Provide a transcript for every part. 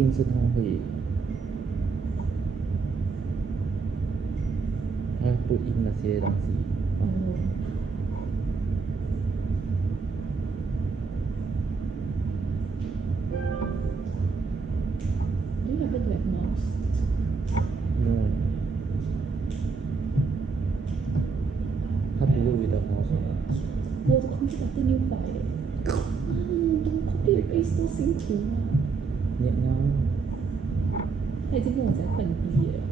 定是他会不印那些东西。哦。Do you happen to have mouse? No. How to do without mouse? 我的控制把电又坏了。copy and paste 多辛苦啊！捏捏。他已经跟我讲快点毕业了，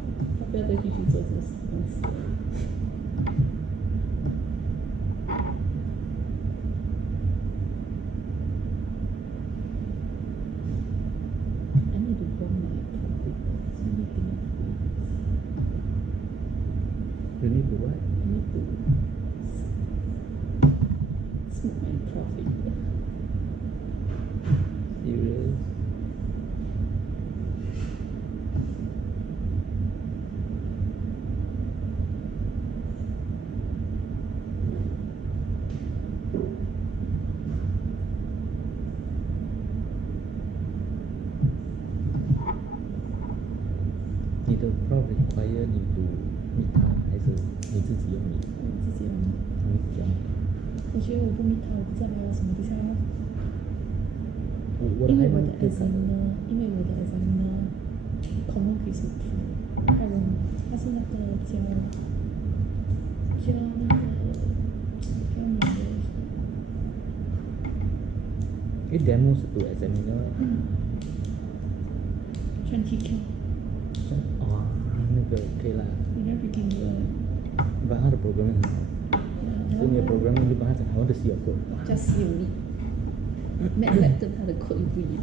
他不要再继续做这个东西了。I need to go my topic. So many things. You need to what? I need to smoke my profit. Serious? You don't probably require you to meet 他，还是你自己用你？我自己用。你自己用。我觉得我不密他，我不知道还有什么，等下。我的因为我的还蛮对 examiner common quiz 不出，他是那个教那个教你的。demo 是读 examiner。算 TQ。哦，那个可以啦。你那 freaking good。把他的 programming 很好。所以你的 programming 就把它讲好的 see your code。just 有力。MATLAB 跟他的 code 又不一样，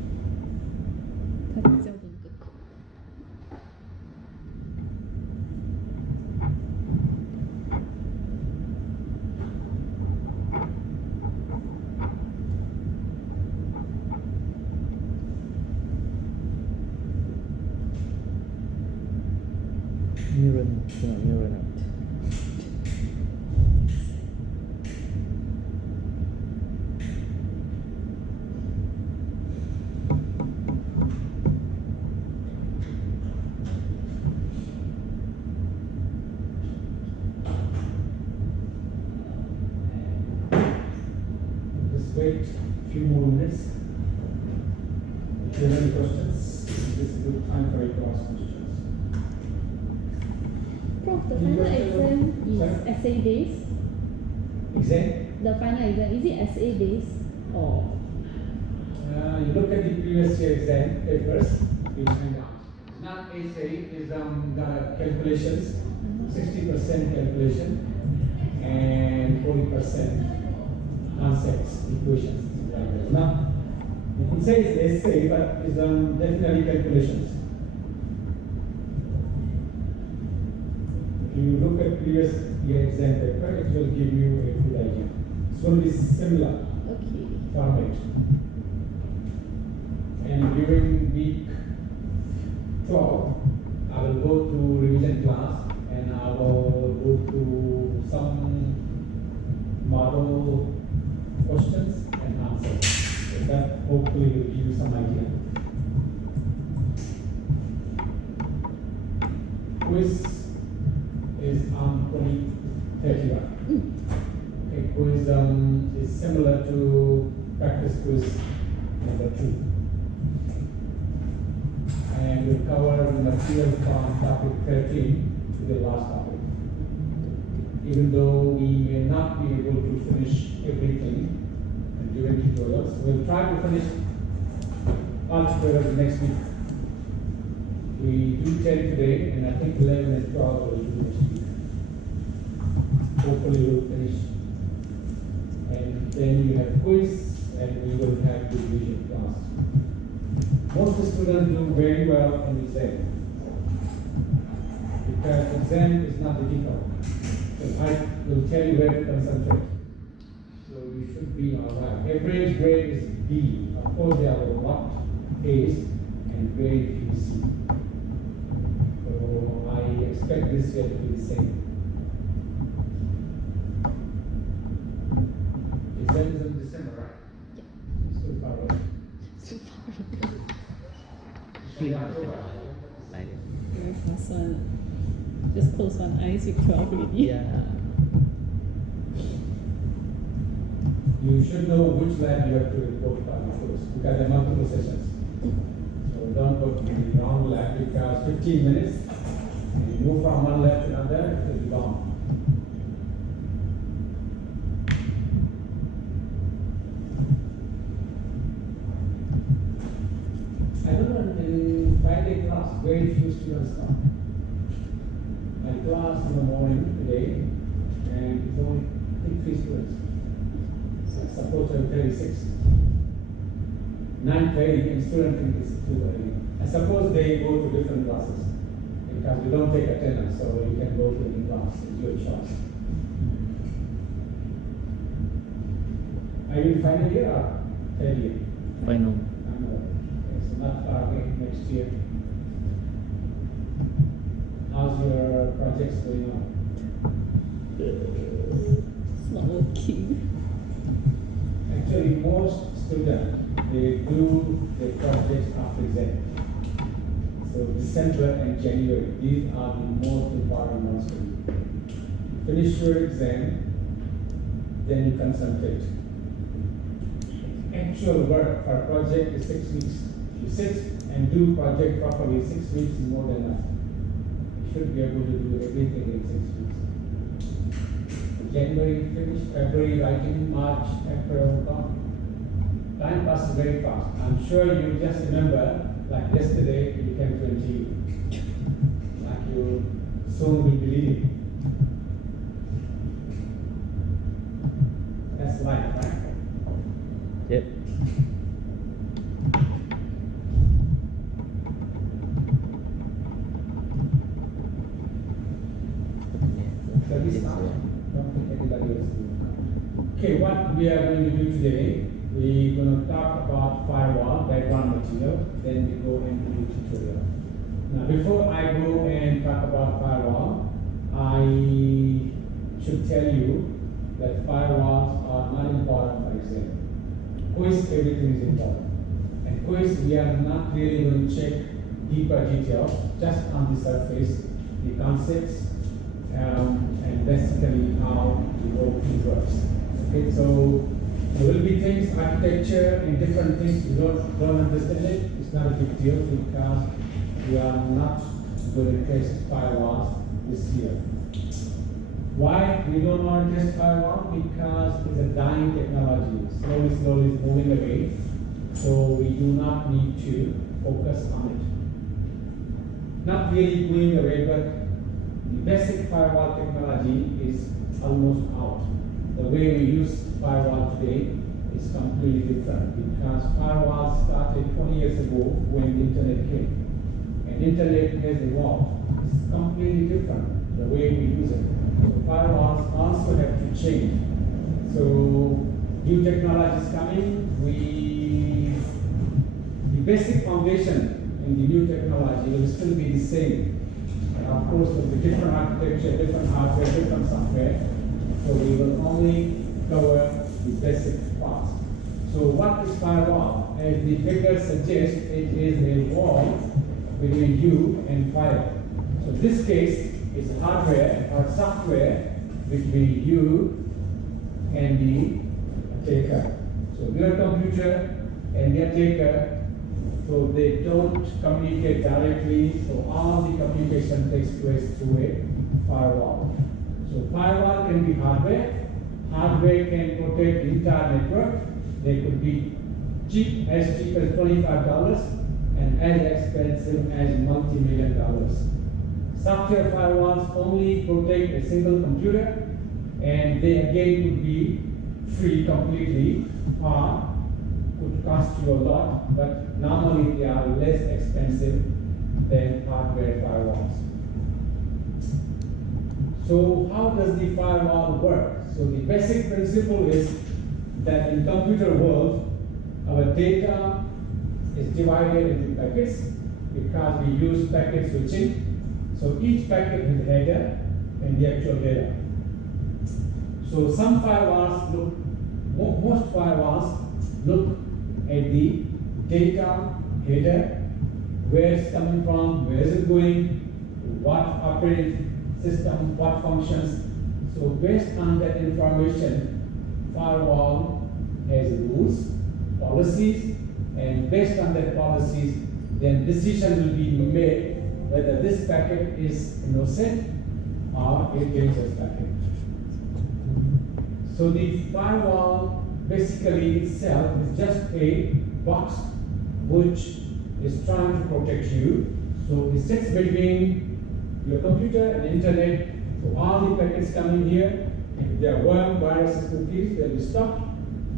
他教的一个 code。Mirror out， 是吗 ？Mirror out。Wait a few more minutes. If you have any questions, this is a good time for you to ask questions. Prof, the final exam is essay based? Exam? The final exam, is it essay based or? You look at the previous year exam papers, you find out. Not essay, is the calculations, 60% calculation and 40% concepts, equations, like that. Now, you could say it's essay, but it's definitely calculations. If you look at previous year exam paper, it will give you a good idea. It's going to be similar format. And during week 12, I will go to revision class and I will go through some model questions and answers. So that hopefully will give you some idea. Quiz is on 2031. Okay, quiz is similar to practice quiz number 2. And we'll cover material from topic 13 to the last topic. Even though we may not be able to finish everything during tutorials, we'll try to finish all tutorials next week. We do 10 today, and I think 11 and 12 will do next week. Hopefully we'll finish. And then you have quiz, and we will have the revision class. Most of the students do very well in exam, because exam is not difficult. So I will tell you where to concentrate. So you should be all right. Average grade is B. Of course, there are a lot A's and very few C. So I expect this year to be the same. Exam is in December, right? Yeah. So far away. So far away. fast one. Just close one eyes, you 12 already. Yeah. You should know which lab you have to report first because there are multiple sessions. So don't go to the wrong lab because 15 minutes, and you move from one lab to another, it will be gone. I don't know, in Friday class, very few students come. My class in the morning today, and it's only, I think, 3 students. So I suppose I'm 36. 9:30, and students think it's too early. I suppose they go to different classes because we don't take attendance, so you can go to any class, it's your choice. Are you in final year or third year? Final. It's not far away, next year. How's your projects going on? It's not working. Actually, most students, they do their projects after exam. So December and January, these are the most important months for you. Finish your exam, then you concentrate. Actual work for a project is 6 weeks. You sit and do project properly, 6 weeks is more than enough. You should be able to do everything in 6 weeks. January finish, February writing, March, April gone. Time passes very fast. I'm sure you just remember, like yesterday, you came 20, like you soon will be leaving. That's life, right? Yep. So this now, don't think anybody else will. Okay, what we are going to do today, we're going to talk about firewall, background material, then we go into the tutorial. Now, before I go and talk about firewall, I should tell you that firewalls are not important for exam. Quiz, everything is important. And quiz, we are not really going to check deeper details, just on the surface, the concepts, and basically how the whole thing works. Okay, so there will be things, architecture and different things you don't understand it. It's not a big deal because we are not going to test firewalls this year. Why we don't want to test firewall? Because it's a dying technology. Slowly it's moving away. So we do not need to focus on it. Not really going away, but the basic firewall technology is almost out. The way we use firewall today is completely different because firewalls started 20 years ago when the internet came. And internet has evolved. It's completely different, the way we use it. So firewalls also have to change. So new technologies coming, the basic foundation in the new technology will still be the same. Of course, with the different architecture, different hardware, different software. So we will only cover the basic parts. So what is firewall? As the figure suggests, it is a wall between you and fire. So this case is hardware or software between you and the attacker. So your computer and the attacker, so they don't communicate directly, so all the communication takes place through a firewall. So firewall can be hardware. Hardware can protect the entire network. They could be cheap as $25 and as expensive as multi-million dollars. Software firewalls only protect a single computer, and they again could be free completely or could cost you a lot, but normally they are less expensive than hardware firewalls. So how does the firewall work? So the basic principle is that in computer world, our data is divided into packets because we use packet switching. So each packet has a header and the actual data. So some firewalls look, most firewalls look at the data header, where it's coming from, where is it going, what operating system, what functions. So based on that information, firewall has rules, policies, and based on that policies, then decision will be made whether this packet is innocent or a dangerous packet. So the firewall basically itself is just a box which is trying to protect you. So it sits between your computer and internet. So all the packets coming here, if they are worm, viruses, cookies, they'll be stopped.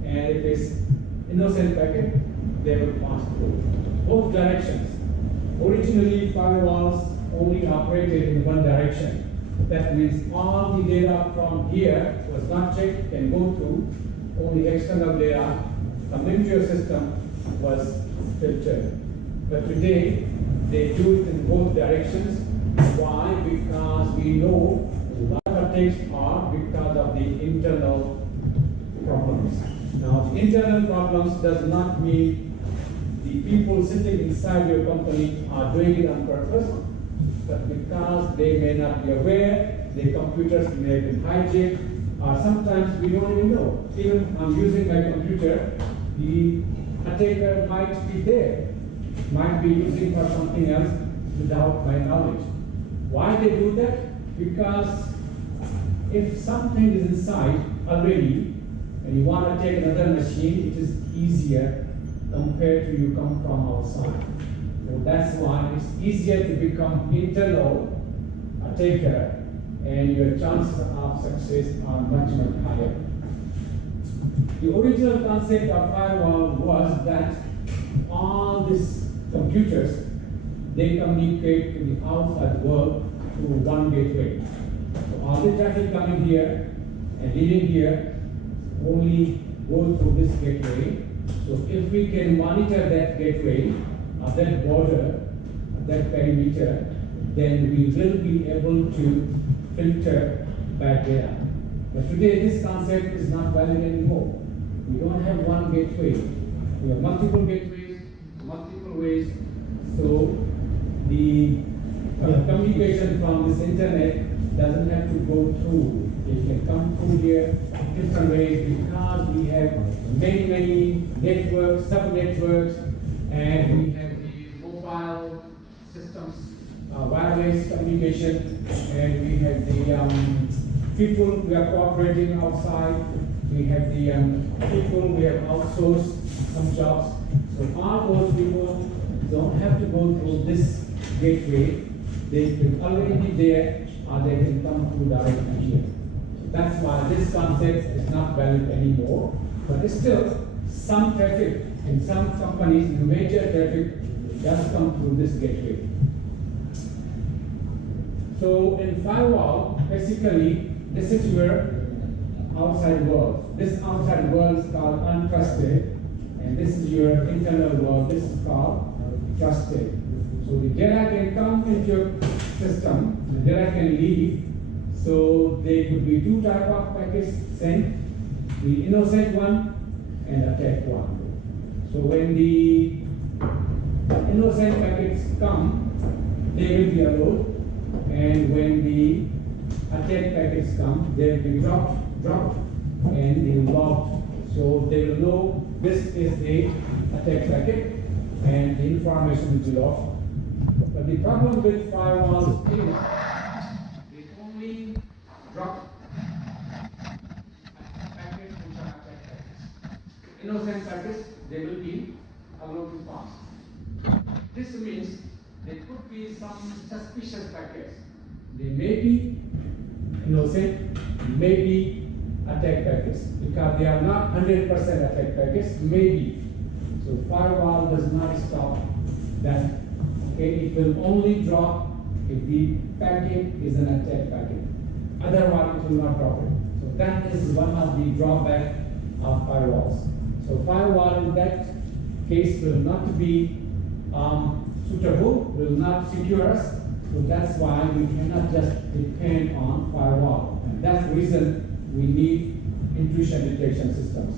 And if it's innocent packet, they will pass through both directions. Originally, firewalls only operated in one direction. That means all the data from here was not checked, can go through. Only external data coming to your system was filtered. But today, they do it in both directions. Why? Because we know a lot of attacks are because of the internal problems. Now, the internal problems does not mean the people sitting inside your company are doing it on purpose, but because they may not be aware, their computers may have been hijacked, or sometimes we don't even know. Even I'm using my computer, the attacker might be there, might be using for something else without my knowledge. Why they do that? Because if something is inside already, and you want to take another machine, it is easier compared to you come from outside. So that's why it's easier to become internal attacker, and your chances of success are much, much higher. The original concept of firewall was that all these computers, they communicate to the outside world through one gateway. So all the traffic coming here and leaving here only go through this gateway. So if we can monitor that gateway, or that border, or that perimeter, then we will be able to filter bad data. But today this concept is not valid anymore. We don't have one gateway. We have multiple gateways, multiple ways. So the communication from this internet doesn't have to go through. It can come through here different ways because we have many networks, sub-networks, and we have the mobile systems, wireless communication, and we have the people who are cooperating outside. We have the people we have outsourced some jobs. So all those people don't have to go through this gateway. They can already be there, or they can come through directly here. That's why this concept is not valid anymore. But still, some traffic in some companies, the major traffic does come through this gateway. So in firewall, basically, this is your outside world. This outside world is called untrusted, and this is your internal world. This is called trusted. So the data can come into your system, the data can leave. So there could be two types of packets sent, the innocent one and attack one. So when the innocent packets come, they will be allowed, and when the attack packets come, they will be dropped and they will logged. So they will know this is the attack packet and the information will be logged. But the problem with firewalls is they only drop packets which are attack packets. Innocent packets, they will be allowed to pass. This means there could be some suspicious packets. They may be innocent, may be attack packets, because they are not 100% attack packets, maybe. So firewall does not stop that. Okay, it will only drop if the packet is an attack packet. Otherwise, it will not drop it. So that is one of the drawbacks of firewalls. So firewall in that case will not be suitable, will not secure us. So that's why we cannot just depend on firewall. And that's the reason we need intrusion detection systems,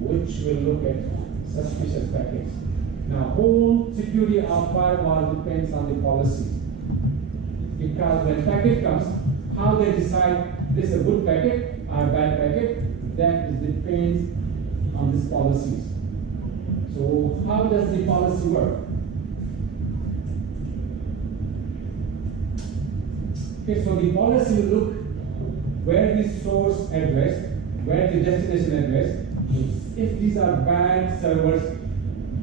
which will look at suspicious packets. Now, whole security of firewall depends on the policy. Because when packet comes, how they decide this is a good packet or a bad packet, that depends on these policies. So how does the policy work? Okay, so the policy will look where the source address, where the destination address. If these are bad servers,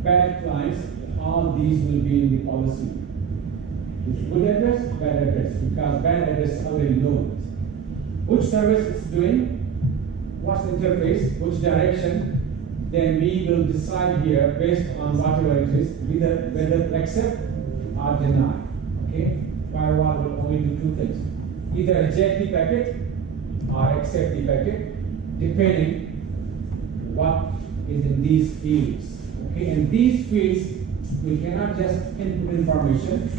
bad clients, all these will be in the policy. It's good address, bad address, because bad address already knows which service it's doing, what's the interface, which direction. Then we will decide here based on whatever it is, whether accept or deny. Okay, firewall will only do two things: either reject the packet or accept the packet, depending what is in these fields. Okay, and these fields we cannot just input information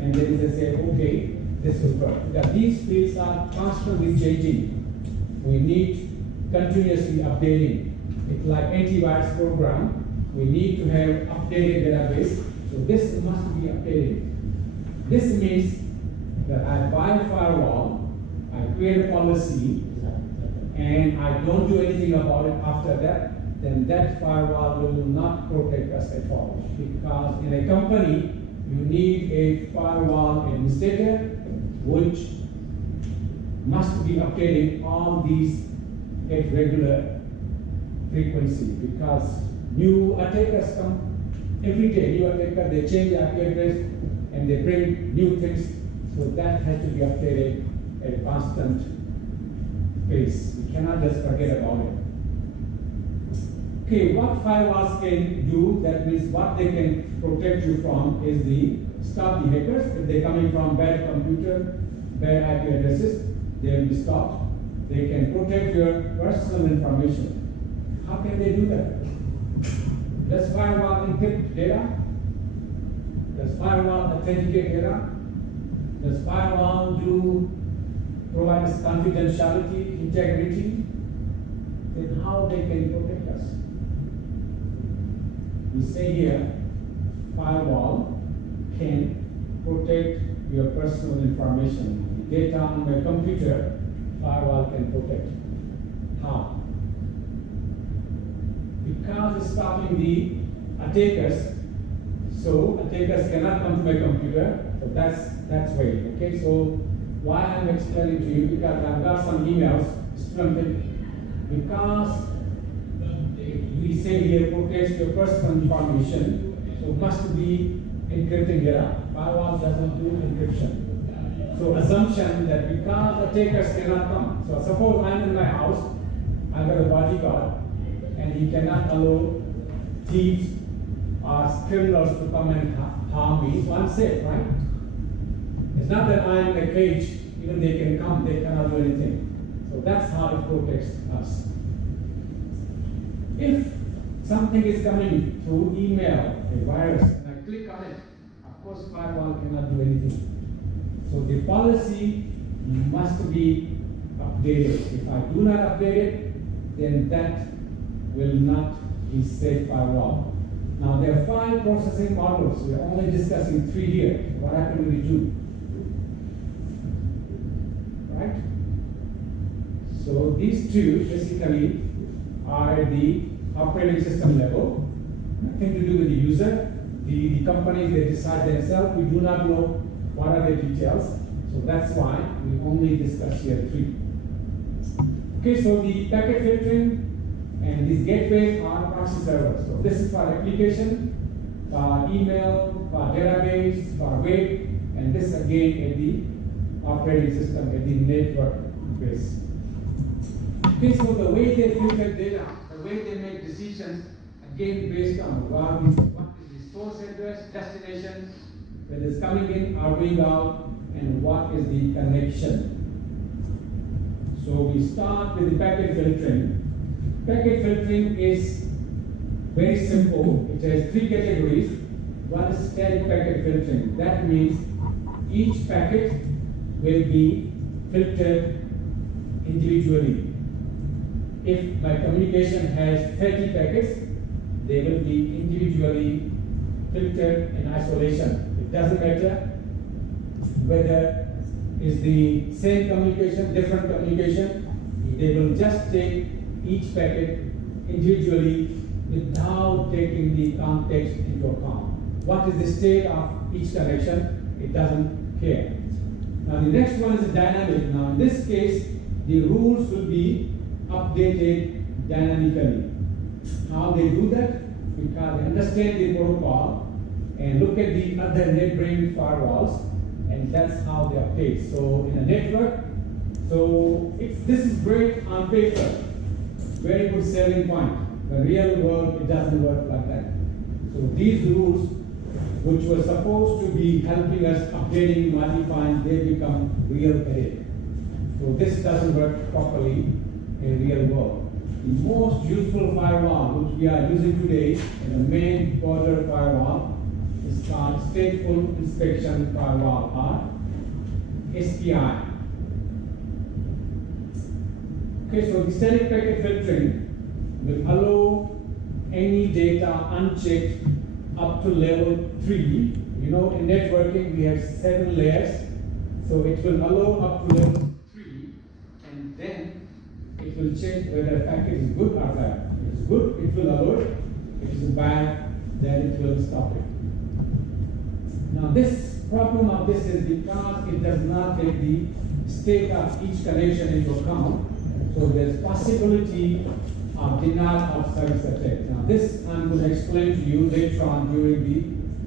and then just say, okay, this will work. Because these fields are constantly changing. We need continuously updating. It's like antivirus program. We need to have updated database. So this must be updated. This means that I buy a firewall, I create a policy, and I don't do anything about it after that, then that firewall will not protect us at all. Because in a company, you need a firewall administrator which must be updating all these at regular frequency, because new attackers come every day. New attackers, they change the IP address and they bring new things, so that has to be updated at constant pace. We cannot just forget about it. Okay, what firewalls can do, that means what they can protect you from is the stop the hackers. If they're coming from bad computer, bad IP addresses, they will be stopped. They can protect your personal information. How can they do that? Does firewall encrypt data? Does firewall authenticate data? Does firewall provide us confidentiality, integrity? Then how they can protect us? We say here, firewall can protect your personal information. The data on my computer, firewall can protect. How? Because it's stopping the attackers, so attackers cannot come to my computer. So that's way. Okay, so why I'm explaining to you, because I've got some emails, because we say here protects your personal information, so must be encrypting data. Firewall doesn't do encryption. So assumption that because attackers cannot come. So suppose I'm in my house, I've got a bodyguard, and he cannot allow thieves or criminals to come and harm me, so I'm safe, right? It's not that I'm in a cage, even they can come, they cannot do anything. So that's how it protects us. If something is coming through email, a virus, and I click on it, of course firewall cannot do anything. So the policy must be updated. If I do not update it, then that will not be safe firewall. Now there are 5 processing models. We are only discussing 3 here. What happened to the 2? Right? So these 2 basically are at the operating system level. Nothing to do with the user. The companies, they decide themselves. We do not know what are the details. So that's why we only discuss here 3. Okay, so the packet filtering and these gateways are proxy servers. So this is for application, for email, for database, for web, and this again at the operating system, at the network base. Okay, so the way they filter data, the way they make decisions, again based on what is the source address, destination, whether it's coming in or going out, and what is the connection. So we start with the packet filtering. Packet filtering is very simple. It has 3 categories. One is static packet filtering. That means each packet will be filtered individually. If my communication has 30 packets, they will be individually filtered in isolation. It doesn't matter whether is the same communication, different communication. They will just take each packet individually without taking the context into account. What is the state of each connection? It doesn't care. Now the next one is dynamic. Now in this case, the rules will be updated dynamically. How they do that? Because they understand the protocol and look at the other neighboring firewalls, and that's how they update. So in a network, so this is great on paper, very good selling point. The real world, it doesn't work like that. So these rules, which were supposed to be helping us updating, modifying, they become real headache. So this doesn't work properly in real world. The most useful firewall which we are using today in the main border firewall is called Stateful Inspection Firewall, or SPI. Okay, so the static packet filtering will allow any data unchecked up to level 3. You know, in networking we have 7 layers, so it will allow up to level 3, and then it will check whether a packet is good or bad. If it is good, it will allow it. If it is bad, then it will stop it. Now this problem of this is because it does not take the state of each connection into account, so there's possibility of denial of service attack. Now this I'm going to explain to you later on during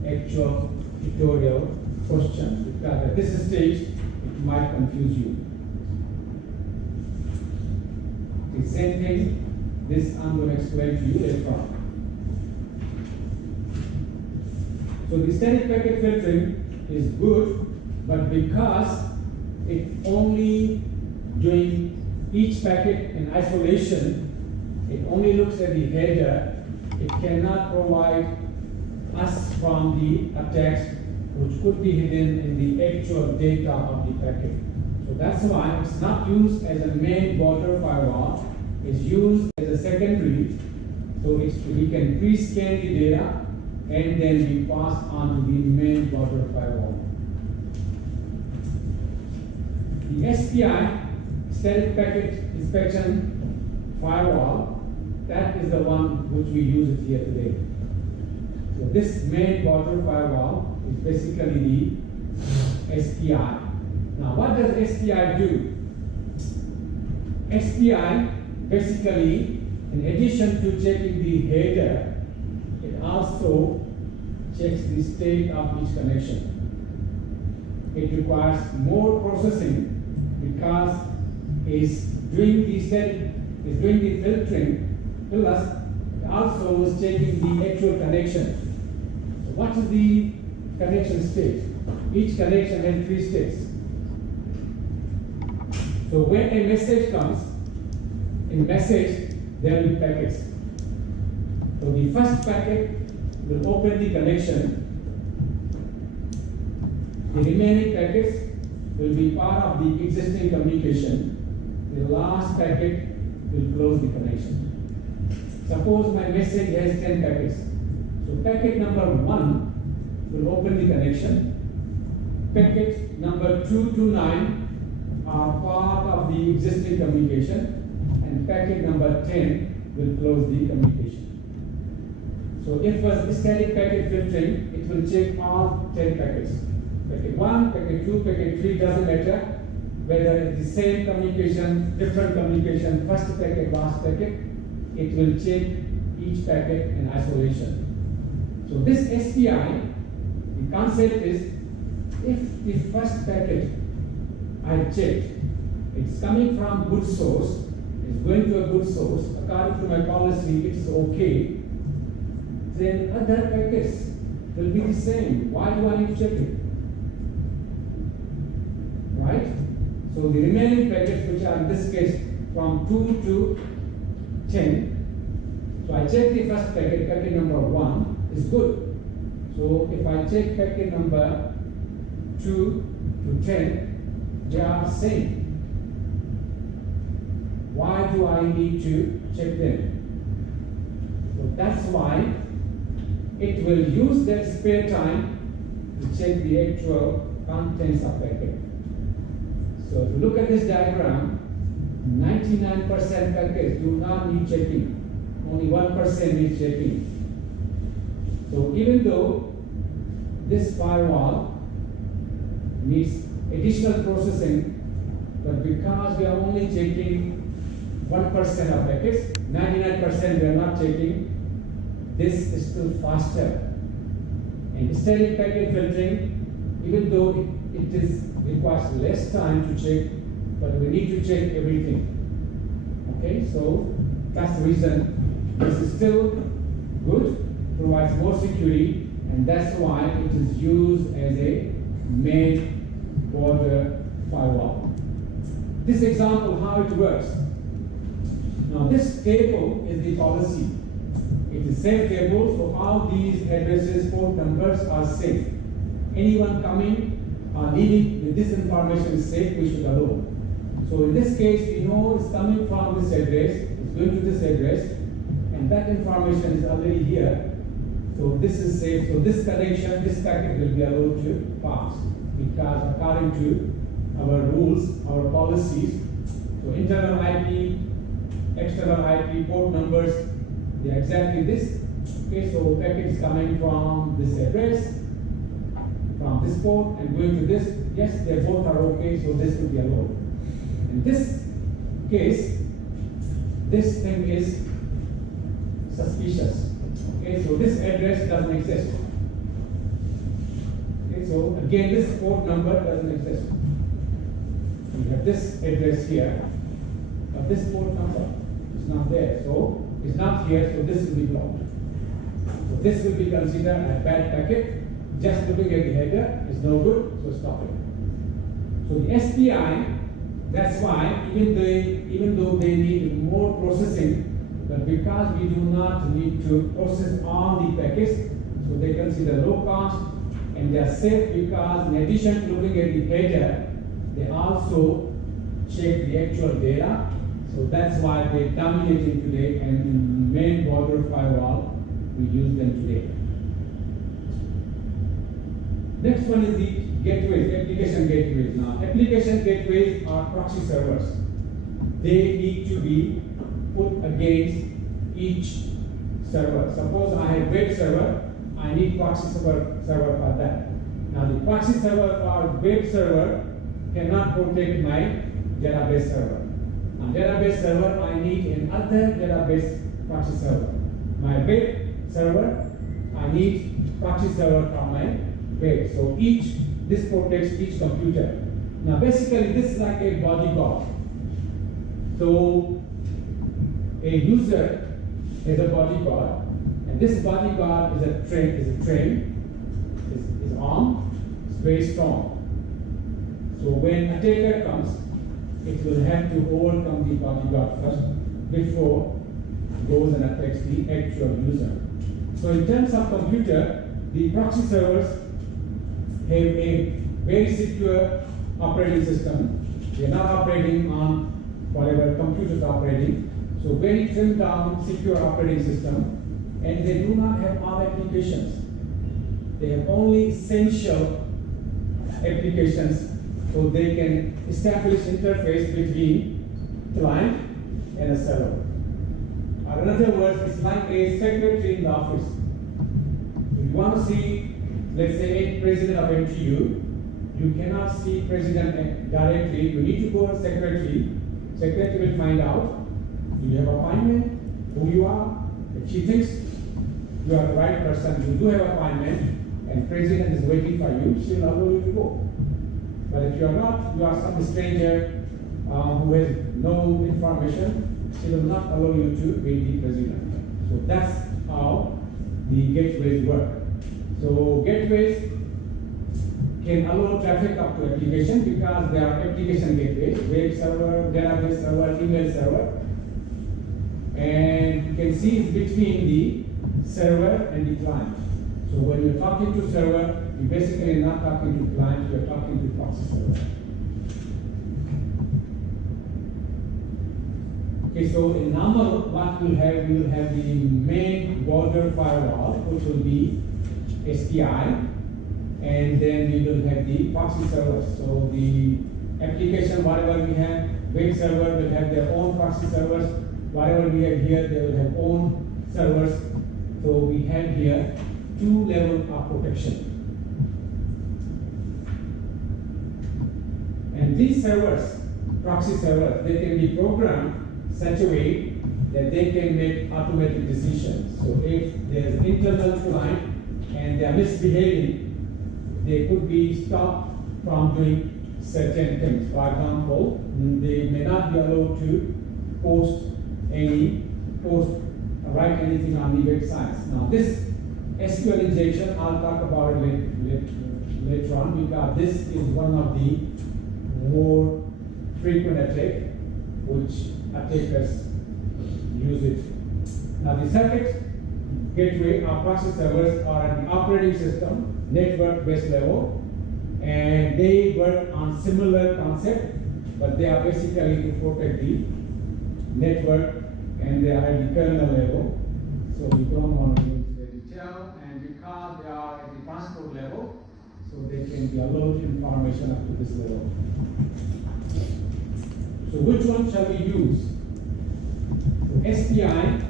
the actual tutorial questions, because at this stage it might confuse you. The same thing, this I'm going to explain to you later on. So the static packet filtering is good, but because it only doing each packet in isolation, it only looks at the header, it cannot provide us from the attacks which could be hidden in the actual data of the packet. So that's why it's not used as a main border firewall, it's used as a secondary, so we can pre-scan the data and then we pass on to the main border firewall. The SPI, Static Packet Inspection Firewall, that is the one which we use it here today. So this main border firewall is basically the SPI. Now what does SPI do? SPI basically, in addition to checking the header, it also checks the state of each connection. It requires more processing because it's doing the filtering, plus it also is checking the actual connection. So what is the connection state? Each connection has 3 states. So when a message comes, in message there will be packets. So the first packet will open the connection. The remaining packets will be part of the existing communication. The last packet will close the connection. Suppose my message has 10 packets. So packet number 1 will open the connection. Packet number 2 to 9 are part of the existing communication, and packet number 10 will close the communication. So if a static packet filtering, it will check all 10 packets. Packet 1, packet 2, packet 3, doesn't matter whether it's the same communication, different communication, first packet, last packet, it will check each packet in isolation. So this SPI, the concept is, if the first packet I checked, it's coming from good source, it's going to a good source, according to my policy, it is okay, then other packets will be the same. Why do I need to check it? Right? So the remaining packets, which are in this case from 2 to 10, so I check the first packet, packet number 1 is good. So if I check packet number 2 to 10, they are the same. Why do I need to check them? So that's why it will use that spare time to check the actual contents of packet. So if you look at this diagram, 99% packets do not need checking. Only 1% needs checking. So even though this firewall needs additional processing, but because we are only checking 1% of packets, 99% we are not checking, this is still faster. And static packet filtering, even though it requires less time to check, but we need to check everything. Okay, so that's the reason this is still good, provides more security, and that's why it is used as a main border firewall. This example, how it works. Now this table is the policy. It is safe table, so all these addresses, port numbers are safe. Anyone coming or leaving with this information is safe, we should allow. So in this case, we know it's coming from this address, it's going to this address, and that information is already here. So this is safe. So this connection, this packet will be allowed to pass, because according to our rules, our policies, so internal IP, external IP, port numbers, they are exactly this. Okay, so packet is coming from this address, from this port, and going to this. Yes, they both are okay, so this will be allowed. In this case, this thing is suspicious. Okay, so this address doesn't exist. Okay, so again, this port number doesn't exist. We have this address here, but this port number is not there. So it's not here, so this will be blocked. So this will be considered a bad packet. Just looking at the header is no good, so stop it. So the SPI, that's why even though they need more processing, but because we do not need to process all the packets, so they consider low cost, and they are safe because in addition to looking at the header, they also check the actual data. So that's why they dominating today, and in main border firewall, we use them today. Next one is the gateways, application gateways. Now, application gateways are proxy servers. They need to be put against each server. Suppose I have web server, I need proxy server for that. Now, the proxy server or web server cannot protect my database server. On database server, I need another database proxy server. My web server, I need proxy server from my web. So this protects each computer. Now basically this is like a bodyguard. So a user is a bodyguard, and this bodyguard is armed, it's very strong. So when an attacker comes, it will have to overcome the bodyguard first before it goes and attacks the actual user. So in terms of computer, the proxy servers have a very secure operating system. They are not operating on whatever computers are operating. So very trimmed down, secure operating system, and they do not have all applications. They have only essential applications, so they can establish interface between client and a server. Or in other words, it's like a secretary in the office. If you want to see, let's say, a president of MTU, you cannot see president directly. You need to go to secretary. Secretary will find out you have appointment, who you are. If she thinks you are the right person, you do have appointment, and president is waiting for you, she will allow you to go. But if you are not, you are some stranger who has no information, she will not allow you to be the president. So that's how the gateways work. So gateways can allow traffic up to application because they are application gateways, web server, database server, email server. And you can see it's between the server and the client. So when you're talking to server, you basically are not talking to client, you're talking to proxy server. Okay, so in normal, what we'll have, we will have the main border firewall, which will be SPI, and then we will have the proxy servers. So the application, whatever we have, web server will have their own proxy servers. Whatever we have here, they will have own servers. So we have here two levels of protection. And these servers, proxy servers, they can be programmed such a way that they can make automatic decisions. So if there's an internal client and they are misbehaving, they could be stopped from doing certain things. For example, they may not be allowed to write anything on the websites. Now this SQL injection, I'll talk about it later on, because this is one of the more frequent attacks which attackers use it. Now the circuit gateway or proxy servers are at the operating system network-based level, and they work on similar concept, but they are basically to protect the network, and they are at the kernel level. So we don't want to go into the detail, and because they are at the transport level, so they can be allowed information up to this level. So which one shall we use? So SPI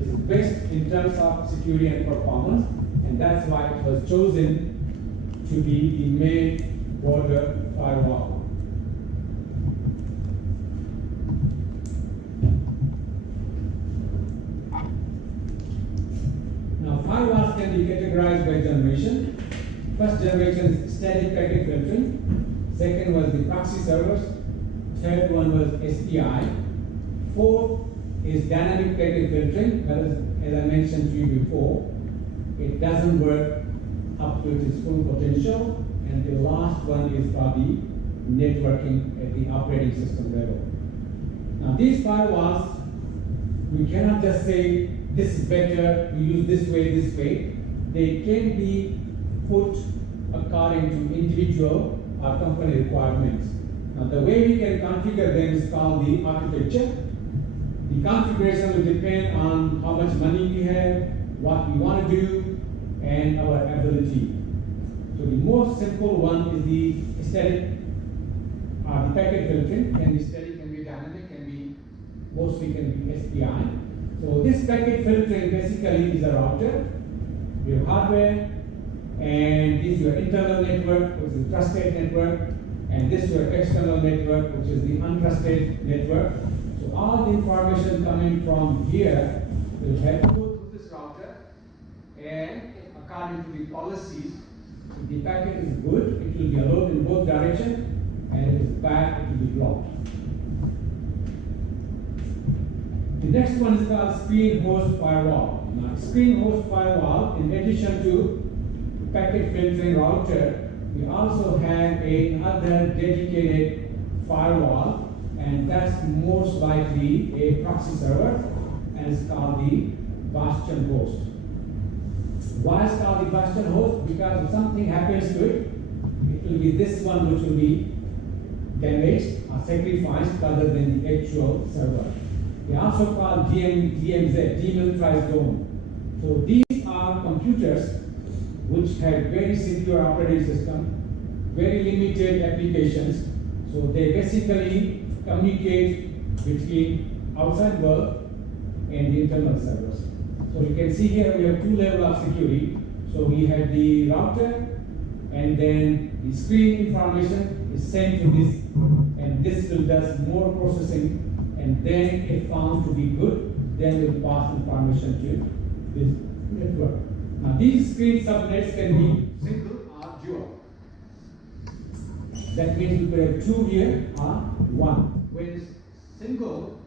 is best in terms of security and performance, and that's why it was chosen to be the main border firewall. Now firewalls can be categorized by generation. First generation is static packet filtering. Second was the proxy servers. Third one was SPI. Fourth is dynamic packet filtering. That is, as I mentioned to you before, it doesn't work up to its full potential. And the last one is for the networking at the operating system level. Now these firewalls, we cannot just say this is better, we use this way. They can be put according to individual or company requirements. Now the way we can configure them is called the architecture. The configuration will depend on how much money we have, what we want to do, and our ability. So the most simple one is the static the packet filtering, and the static can be dynamic, mostly can be SPI. So this packet filtering basically is a router, your hardware, and this is your internal network, which is a trusted network, and this is your external network, which is the untrusted network. So all the information coming from here will have to go through this router, and according to the policies, if the packet is good, it will be allowed in both directions, and if it is bad, it will be blocked. The next one is called screen host firewall. Now, screen host firewall, in addition to packet filtering router, we also have another dedicated firewall, and that's most likely a proxy server, and it's called the bastion host. Why is it called the bastion host? Because if something happens to it, it will be this one which will be damaged or sacrificed rather than the actual server. They also called DMZ, demilitarized zone. So these are computers which have very secure operating system, very limited applications. So they basically communicate between outside world and the internal servers. So you can see here we have two levels of security. So we have the router, and then the screen information is sent to this, and this will does more processing, and then if found to be good, then it will pass information to this network. Now these screen subnets can be single or dual. That means we could have two here or one. When it's single,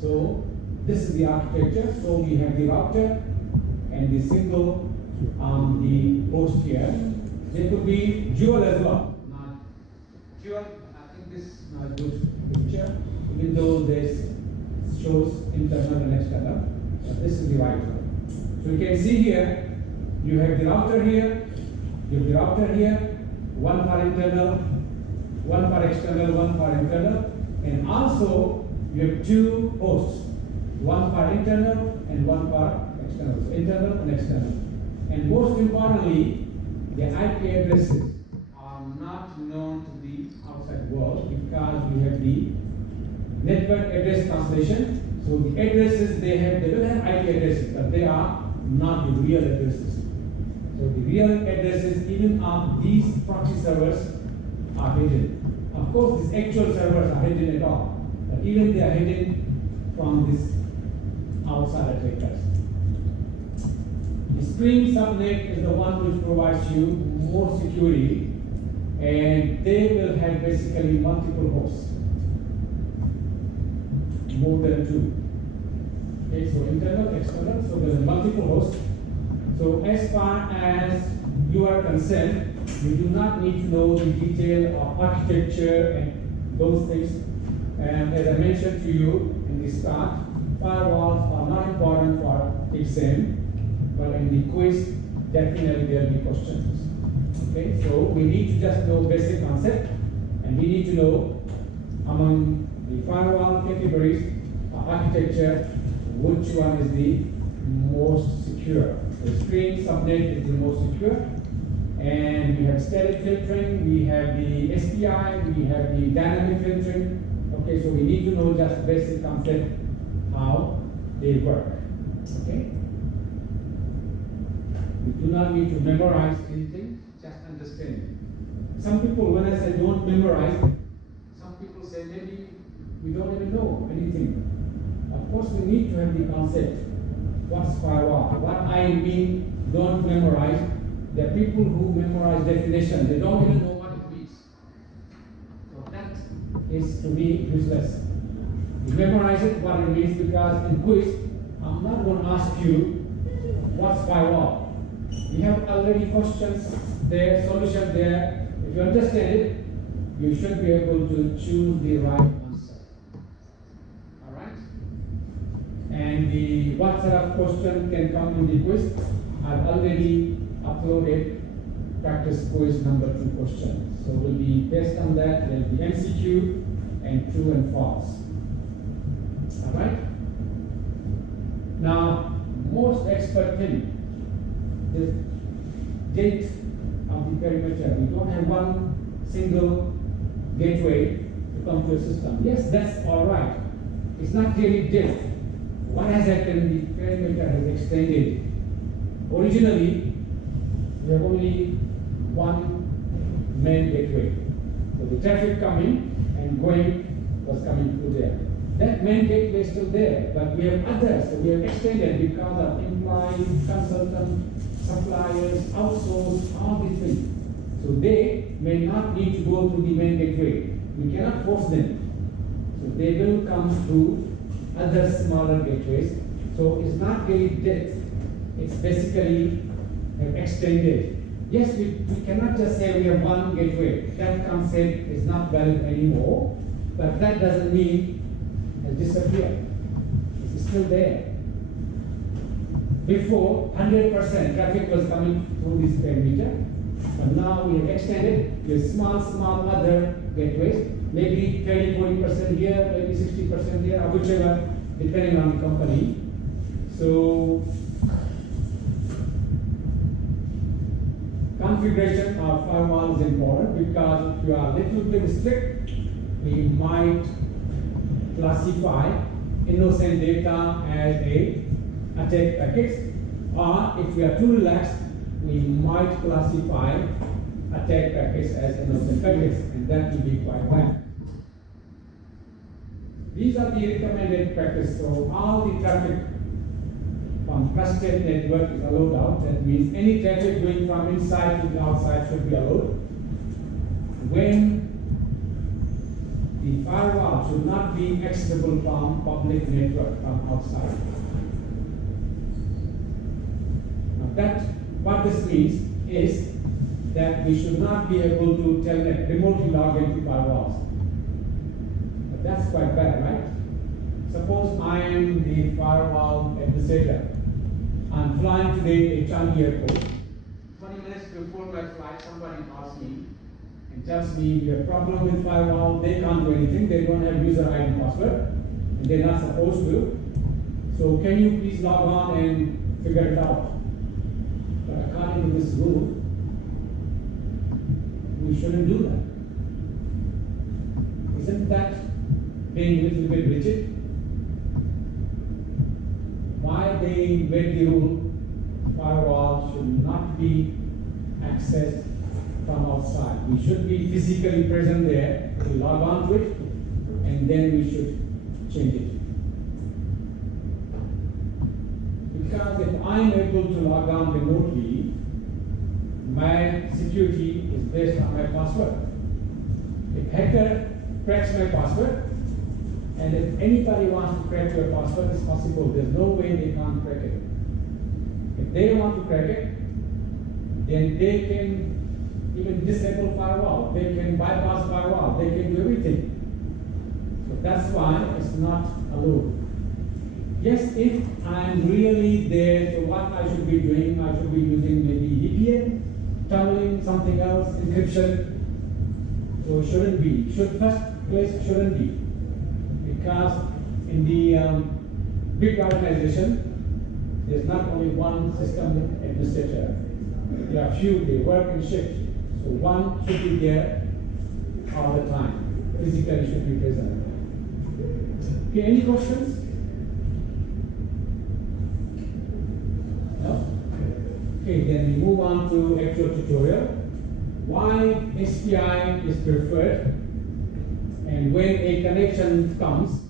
so this is the architecture. So we have the router and the single on the host here. There could be dual as well. Now, dual, I think this is not a good picture, even though this shows internal and external. But this is the right one. So you can see here, you have the router here, you have the router here, one for internal, one for external, one for internal, and also you have two hosts, one for internal and one for external. So internal and external. And most importantly, the IP addresses are not known to the because we have the network address translation. So the addresses they will have IP addresses, but they are not the real addresses. So the real addresses, even of these proxy servers, are hidden. Of course, these actual servers are hidden at all, but even they are hidden from this outside attackers. The Screen subnet is the one which provides you more security, and they will have basically multiple hosts, more than 2. Okay, so internal, external, so there are multiple hosts. So as far as you are concerned, you do not need to know the detail of architecture and those things. And as I mentioned to you in the start, firewalls are not important for exam, but in the quiz, definitely there will be questions. Okay, so we need to just know basic concept, and we need to know among the firewall categories, architecture, which one is the most secure. The Screen subnet is the most secure, and we have static filtering, we have the SPI, we have the dynamic filtering. Okay, so we need to know just basic concept how they work. Okay, we do not need to memorize anything, just understand. Some people, when I say don't memorize, some people say maybe we don't even know anything. Of course, we need to have the concept. What's firewall? What I mean, don't memorize. There are people who memorize definition. They don't even know what it means. So that is to me useless. You memorize it, what it means, because in quiz, I'm not going to ask you what's firewall. We have already questions there, solution there. If you understand it, you should be able to choose the right answer. Alright? And the what sort of question can come in the quiz? I've already uploaded practice quiz number 2 question. So we'll be based on that, there'll be MCQ and true and false. Alright? Now, most expert thing, the date of the perimeter. We don't have one single gateway to come to a system. Yes, that's all right. It's not really date. What has happened? The perimeter has extended. Originally, we have only one main gateway. So the traffic coming and going was coming through there. That main gateway is still there, but we have others. So we have extended because of employees, consultants, suppliers, outsourced, all these things. So they may not need to go through the main gateway. We cannot force them. So they will come through other smaller gateways. So it's not really dead. It's basically extended. Yes, we cannot just say we have one gateway. That concept is not valid anymore, but that doesn't mean it has disappeared. It's still there. Before, 100% traffic was coming through this perimeter, but now we have extended with small other gateways, maybe 30-40% here, maybe 60% here, or whichever, depending on the company. So, configuration of firewall is important because if you are a little bit strict, we might classify innocent data as a attack packets, or if we are too relaxed, we might classify attack packets as innocent packets, and that will be quite bad. These are the recommended practice. So all the traffic from trusted network is allowed out. That means any traffic going from inside to the outside should be allowed. When the firewall should not be accessible from public network from outside. That what this means is that we should not be able to telnet remotely log into firewalls. But that's quite bad, right? Suppose I am the firewall administrator. I'm flying today to Changi Airport. 20 minutes before my flight, somebody calls me and tells me we have a problem with firewall. They can't do anything. They don't have user ID password, and they're not supposed to. So can you please log on and figure it out? But according to this rule, we shouldn't do that. Is being a little bit rigid. Why they made the rule firewall should not be accessed from outside. We should be physically present there, we log on to it, and then we should change it. Because if I'm able to log on remotely, my security is based on my password. If hacker cracks my password, and if anybody wants to crack your password, it's possible. There's no way they can't crack it. If they want to crack it, then they can even disable firewall. They can bypass firewall. They can do everything. So that's why it's not allowed. Yes, if I'm really there, so what I should be doing, I should be using maybe VPN, tunneling, something else, encryption. So it shouldn't be. First place shouldn't be. Because in the big organization, there's not only one system administrator. There are few, they work in shifts. So one should be there all the time. Physically should be present. Okay, any questions? No? Okay, then we move on to actual tutorial. Why SPI is preferred, and when a connection comes,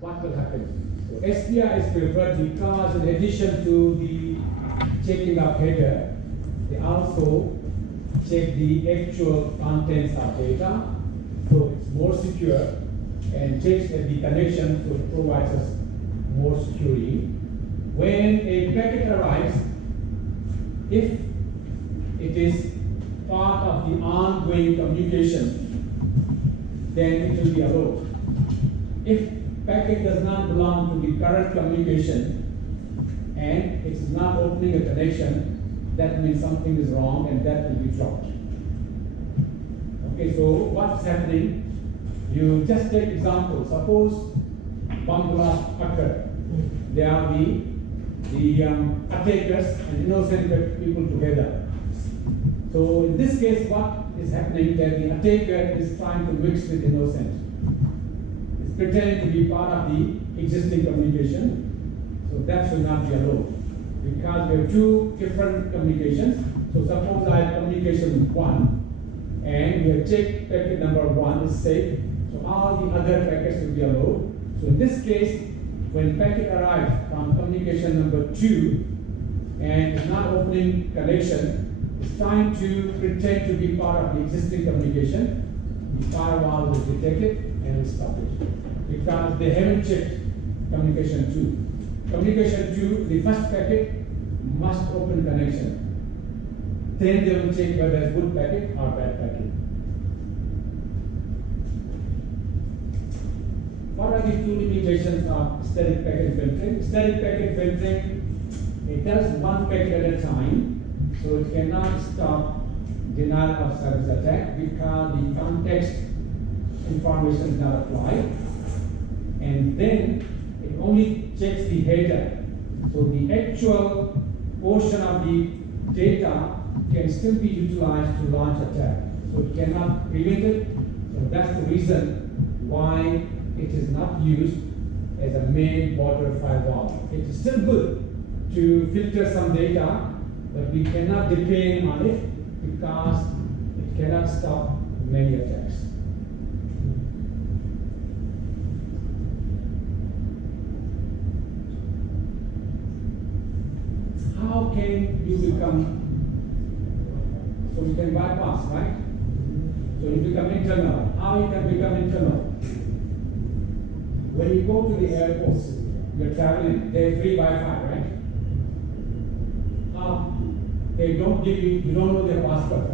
what will happen? So SPI is preferred because in addition to the checking of header, they also check the actual contents of data, so it's more secure and checks that the connection, so it provides us more security. When a packet arrives, if it is part of the ongoing communication, then it will be allowed. If packet does not belong to the current communication and it is not opening a connection, that means something is wrong and that will be dropped. Okay, so what's happening? You just take example. Suppose bomb blast occurred. They are the attackers and innocent people together. So in this case, what is happening that the attacker is trying to mix with innocent. It's pretending to be part of the existing communication. So that should not be allowed. Because we have two different communications. So suppose I have communication 1 and we have checked packet number 1 is safe. So all the other packets will be allowed. So in this case, when packet arrives from communication number 2 and is not opening connection, it's trying to pretend to be part of the existing communication, the firewall will detect it and will stop it. Because they haven't checked communication 2. Communication 2, the first packet must open connection. Then they will check whether it's good packet or bad packet. What are the two limitations of static packet filtering? Static packet filtering, it does one packet at a time, so it cannot stop denial of service attack because the context information is not applied. And then it only checks the header. So the actual portion of the data can still be utilized to launch attack. So it cannot prevent it. So that's the reason why it is not used as a main border firewall. It is still good to filter some data, but we cannot depend on it because it cannot stop many attacks. How can you become, so you can bypass, right? So you become internal. How you can become internal? When you go to the airport, you're traveling, there's free Wi-Fi, right? They don't give you, you don't know their passport.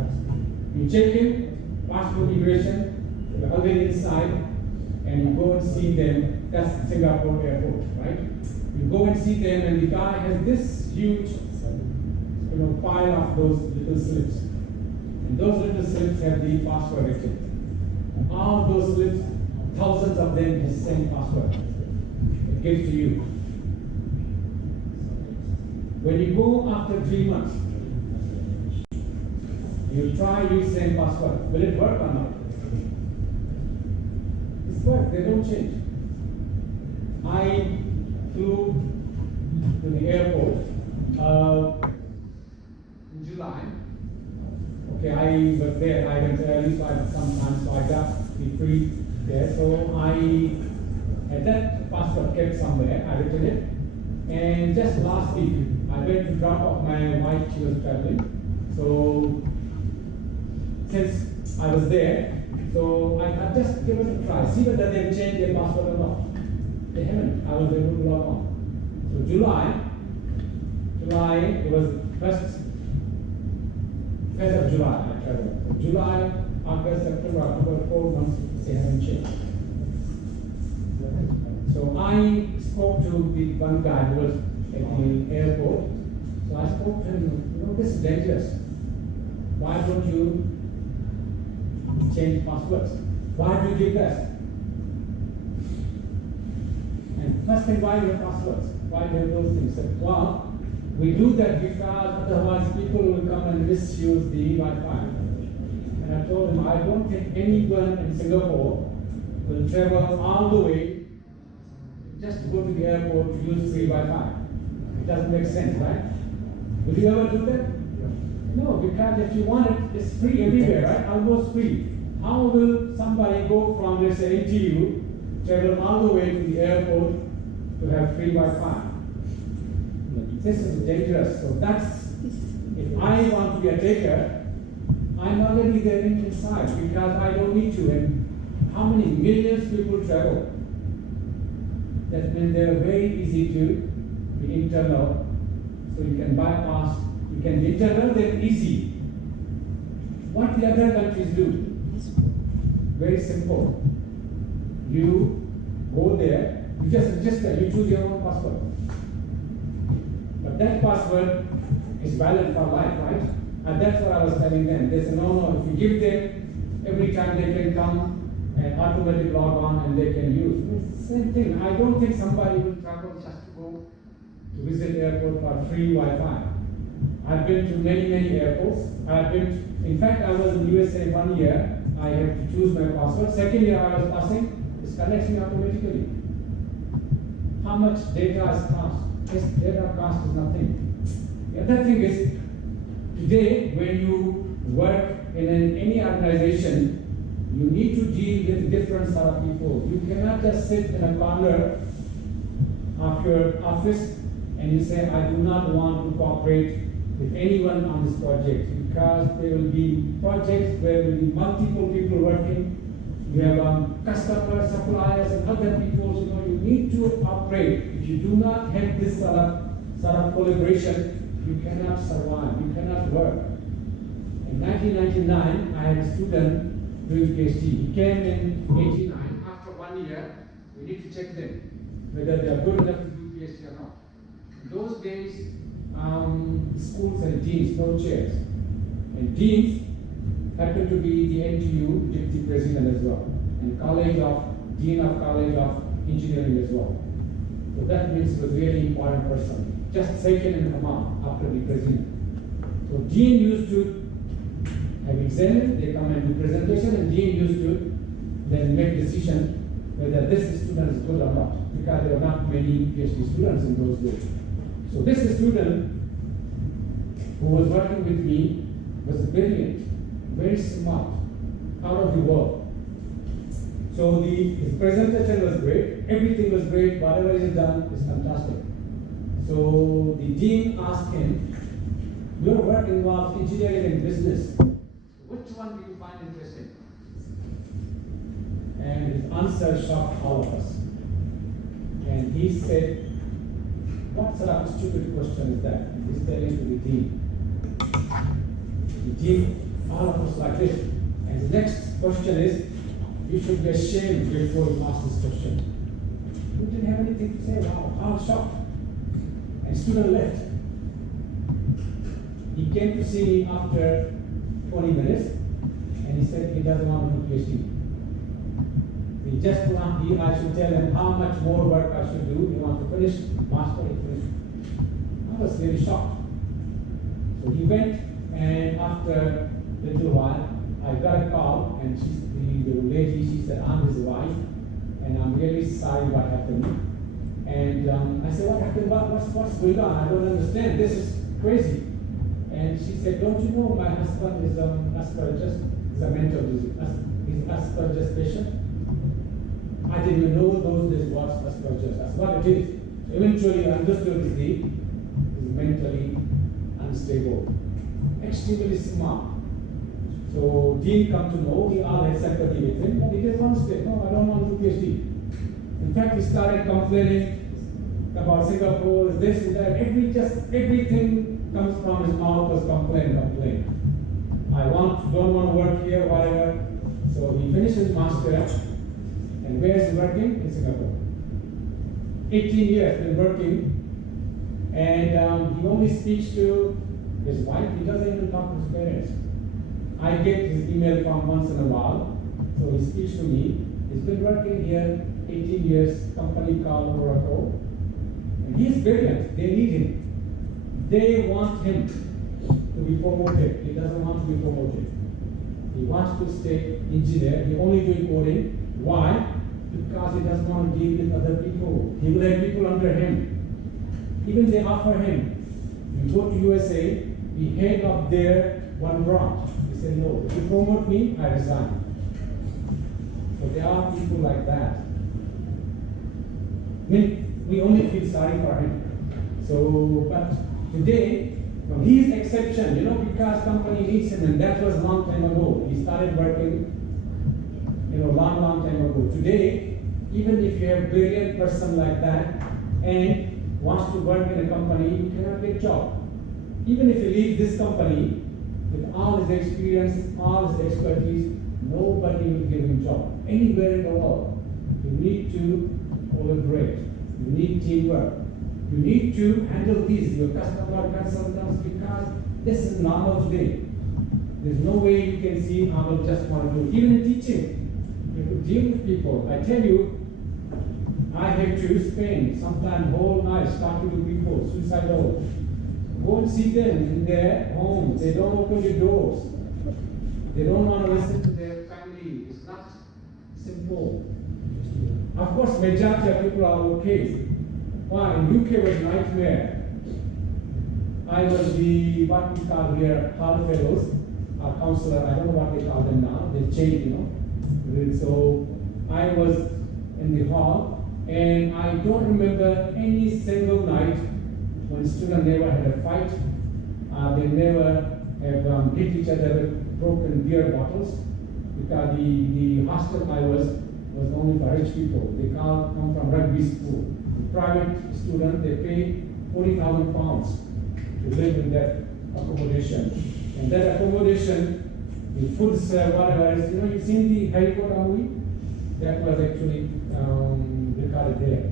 You check in, passport immigration, you're already inside, and you go and see them. That's Singapore airport, right? You go and see them, and the guy has this huge, pile of those little slips. And those little slips have the password written. All those slips, thousands of them, has the same password. It gives to you. When you go after 3 months, you try use same password. Will it work or not? work, they don't change. I flew to the airport in July. Okay, I was there, I went early, so sometimes I got the free there. So I had that passport kept somewhere, I returned it. And just last week, I went to drop off my wife, she was traveling. So since I was there, so I just give it a try, see whether they've changed their passport or not. They haven't, I was able to log on. So July, it was first of July, I traveled. So July, August, September, October, 4 months, they haven't changed. So I spoke to the one guy who was at the airport. So I spoke to him, you know, this is dangerous. Why don't you change passwords? Why do you give that? And first thing, why your passwords? Why do you have those things? So, well, we do that because otherwise people will come and misuse the Wi-Fi. And I told him, I don't think anyone in Singapore will travel all the way just to go to the airport to use free Wi-Fi. It doesn't make sense, right? Will you ever do that? No, because if you want it, it's free everywhere, right? Almost free. How will somebody go from, let's say, NTU, travel all the way to the airport to have free Wi-Fi? This is dangerous. So that's, if I want to be a taker, I'm already there inside because I don't need to. And how many millions people travel? That means they're very easy to be internal. So you can bypass, you can be internal, they're easy. What the other countries do? Very simple. You go there, you just register, you choose your own password. But that password is valid for life, right? And that's what I was telling them. They said, no, if you give them, every time they can come and automatically log on and they can use. It's the same thing. I don't think somebody will travel just to go to visit airport for free Wi-Fi. I've been to many airports. In fact, I was in USA 1 year. I had to choose my password. Second year I was passing, it's connecting automatically. How much data is cost? This data cost is nothing. The other thing is, today when you work in any organization, you need to deal with different sort of people. You cannot just sit in a corner of your office and you say, I do not want to cooperate with anyone on this project, because there will be projects where there will be multiple people working. You have customers, suppliers, and other people. So, you need to operate. If you do not have this sort of collaboration, you cannot survive. You cannot work. In 1999, I had a student doing PhD. He came in 89. After 1 year, we need to check them whether they are good enough to do PhD or not. In those days, schools had deans, no chairs. And deans happened to be the NTU deputy president as well, and dean of College of Engineering as well. So that means he was a really important person, just second in command after the president. So dean used to have examined, they come and do presentation, and dean used to then make decision whether this student is good or not, because there were not many PhD students in those days. So this student who was working with me was brilliant, very smart, out of the world. So his presentation was great, everything was great, whatever is done is fantastic. So the dean asked him, your work involves engineering and business. Which one do you find interesting? And his answer shocked all of us. And he said, what sort of stupid question is that? And he's telling to the dean. The dean, all of us like this. And the next question is, you should be ashamed before you ask this question. We didn't have anything to say. Wow, I was shocked. And student left. He came to see me after 20 minutes, and he said he doesn't want to do PhD. He just want I should tell him how much more work I should do. He wants to finish master, he finished. I was really shocked. So he went, and after a little while, I got a call, and the lady, she said, I'm his wife. and I'm really sorry what happened. And I said, what happened? What's going on? I don't understand. This is crazy. And she said, don't you know my husband is Asperger's, is a mental disease, is Asperger's patient? I didn't even know those days what Asperger's. That's what it is. So eventually I understood he's mentally unstable, extremely smart. So Dean come to know, we all had sympathy with him, but he just wants to say, no, I don't want to do PhD. In fact, he started complaining about Singapore, this, that, everything comes from his mouth was complain. I don't want to work here, whatever. So he finished his master's, and where is he working? In Singapore. 18 years been working, and he only speaks to his wife. He doesn't even talk to his parents. I get his email from once in a while, so he speaks to me. He's been working here 18 years, company called Oracle, and he's brilliant. They need him. They want him to be promoted. He doesn't want to be promoted. He wants to stay engineer. He only doing coding. Why? Because he doesn't want to deal with other people. He will have people under him. Even they offer him, you go to USA, be head of their one branch. He said, no, if you promote me, I resign. So there are people like that. I mean, we only feel sorry for him. So, but today, he's exception, because company needs him, and that was a long time ago. He started working, long time ago. Today, even if you have a brilliant person like that and wants to work in a company, you cannot get a job. Even if you leave this company with all his experience, all his expertise, nobody will give him a job anywhere in the world. You need to collaborate. You need teamwork. You need to handle these, your customer consultants, because this is normal today. There's no way you can see how will just want to do. Even in teaching, you have to deal with people. I tell you, I have to spend sometimes whole nights talking to people, suicidal. Go and see them in their homes. They don't open the doors. They don't want to listen to their family. It's not simple. Of course, majority of people are okay. Why? In UK was a nightmare. I was the, what we call here, Hall Fellows, our counselor, I don't know what they call them now, they changed, So I was in the hall, and I don't remember any single night when students never had a fight, they never have hit each other with broken beer bottles, because the hostel I was only for rich people. They come from rugby school. The private student, they pay £40,000 to live in that accommodation. And that accommodation, the food serve, whatever is, you've seen the Harry Potter movie? That was actually recorded there.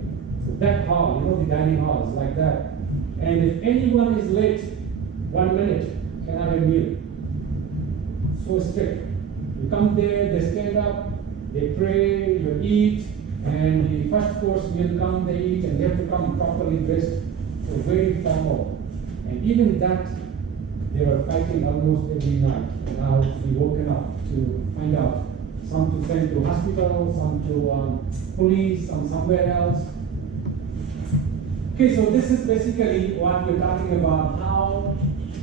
So that hall, the dining hall is like that. And if anyone is late 1 minute, cannot have a meal. So strict. You come there, they stand up, they pray, you eat, and the first course will come, they eat, and they have to come properly dressed, so very formal. And even that, they were fighting almost every night. And I would be woken up to find out. Some to send to hospital, some to police, some somewhere else. Okay, so this is basically what we're talking about, how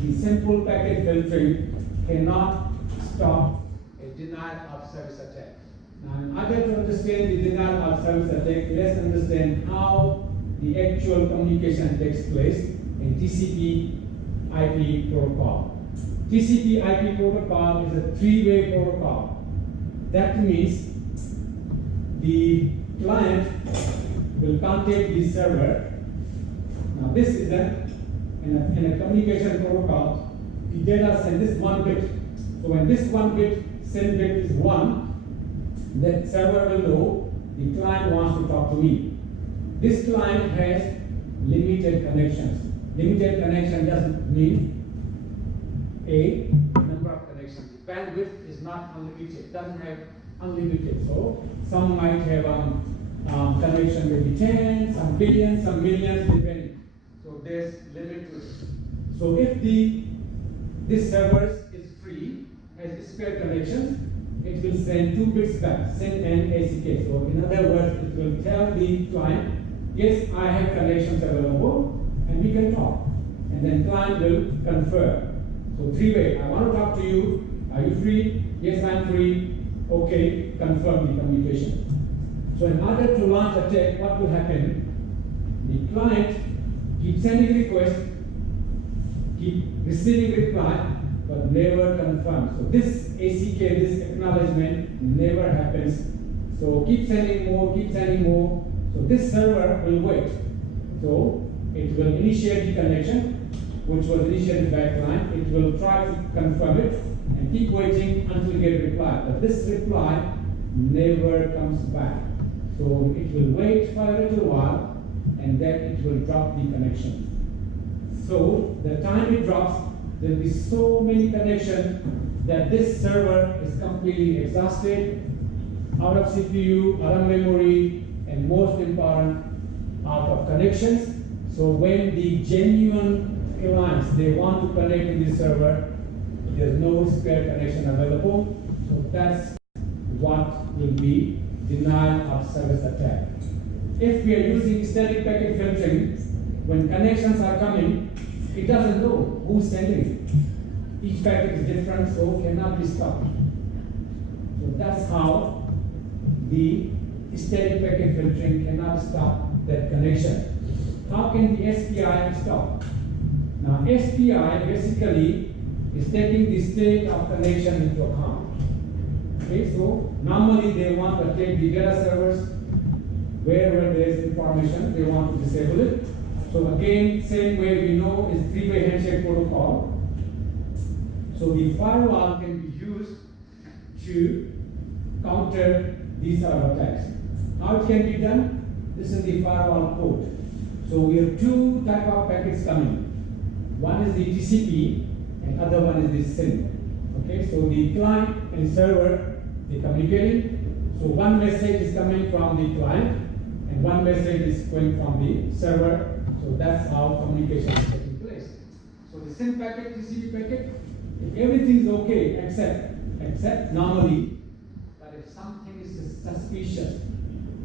the simple packet filtering cannot stop a denial of service attack. Now, in order to understand the denial of service attack, let's understand how the actual communication takes place in TCP/IP protocol. TCP/IP protocol is a three-way protocol. That means the client will contact the server. Now, this is in a communication protocol, the data send this 1 bit. So when this 1 bit send bit is 1, the server will know the client wants to talk to me. This client has limited connections. Limited connection doesn't mean a number of connections. The bandwidth is not unlimited, doesn't have unlimited. So some might have connection maybe 10, some billions, some millions, depending. So there's limit to it. So if this server is free, has spare connections, it it will send 2 bits back, send and ACK. So in other words, it will tell the client, yes, I have connections available and we can talk. And then client will confirm. So 3-way, I want to talk to you. Are you free? Yes, I'm free. Okay, confirm the communication. So in order to launch a attack, what will happen? The client keeps sending requests, keep receiving reply, but never confirms. So this ACK, this acknowledgement never happens. So keep sending more, keep sending more. So this server will wait. So it will initiate the connection, which was initiated by a client. It will try to confirm it and keep waiting until you get a reply. But this reply never comes back. So it will wait for a little while and then it will drop the connection. So the time it drops, there will be so many connections that this server is completely exhausted, out of CPU, out of memory, and most important, out of connections. So when the genuine clients, they want to connect to the server, there's no spare connection available. So that's what will be denial of service attack. If we are using static packet filtering, when connections are coming, it doesn't know who's sending it. Each packet is different, so cannot be stopped. So that's how the static packet filtering cannot stop that connection. How can the SPI stop? Now SPI basically is taking the state of connection into account. Okay, so normally they want to take the data servers wherever there is information, they want to disable it. So again, same way we know is 3-way handshake protocol. So the firewall can be used to counter these sort of attacks. How it can be done? This is the firewall code. So we have 2 types of packets coming. One is the TCP and other one is the SYN. Okay, so the client and server, they communicating. So one message is coming from the client and one message is going from the server. So that's how communication is taking place. So the SYN packet, TCP packet, if everything is okay, except normally, but if something is suspicious,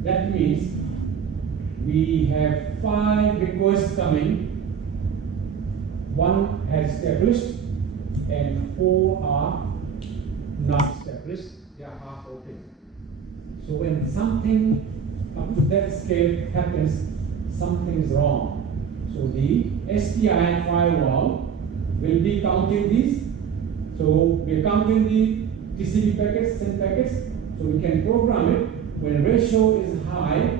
that means we have 5 requests coming. 1 has established and 4 are not established. They are half open. So when something up to that scale happens, something is wrong. So the SPI firewall will be counting these. So we are counting the TCP packets, SYN packets. So we can program it when ratio is high.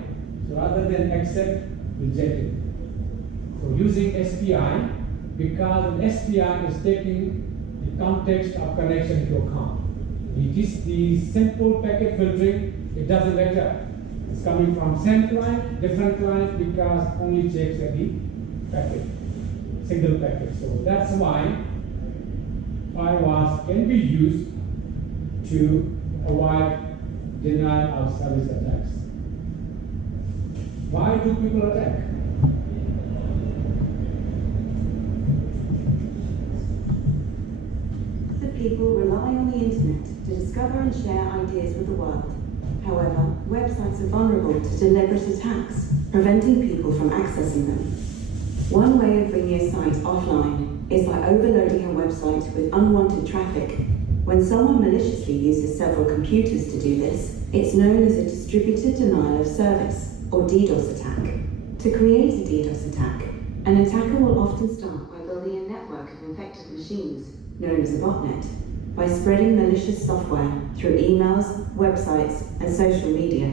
So rather than accept, reject it. So using SPI, because SPI is taking the context of connection into account. It is the simple packet filtering, it doesn't matter. It's coming from same client, different client, because only checks the packet, single packet. So that's why firewalls can be used to avoid denial of service attacks. Why do people attack? People rely on the internet to discover and share ideas with the world. However, websites are vulnerable to deliberate attacks, preventing people from accessing them. One way of bringing a site offline is by overloading a website with unwanted traffic. When someone maliciously uses several computers to do this, it's known as a distributed denial of service, or DDoS attack. To create a DDoS attack, an attacker will often start by building a network of infected machines, known as a botnet, by spreading malicious software through emails, websites, and social media.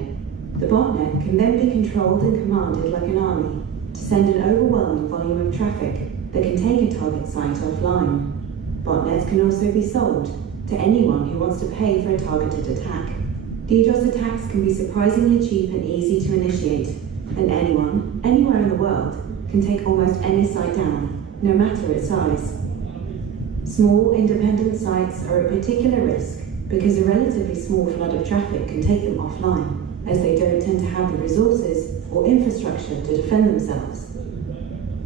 The botnet can then be controlled and commanded like an army to send an overwhelming volume of traffic that can take a target site offline. Botnets can also be sold to anyone who wants to pay for a targeted attack. DDoS attacks can be surprisingly cheap and easy to initiate, and anyone, anywhere in the world, can take almost any site down, no matter its size. Small, independent sites are at particular risk because a relatively small flood of traffic can take them offline, as they don't tend to have the resources or infrastructure to defend themselves.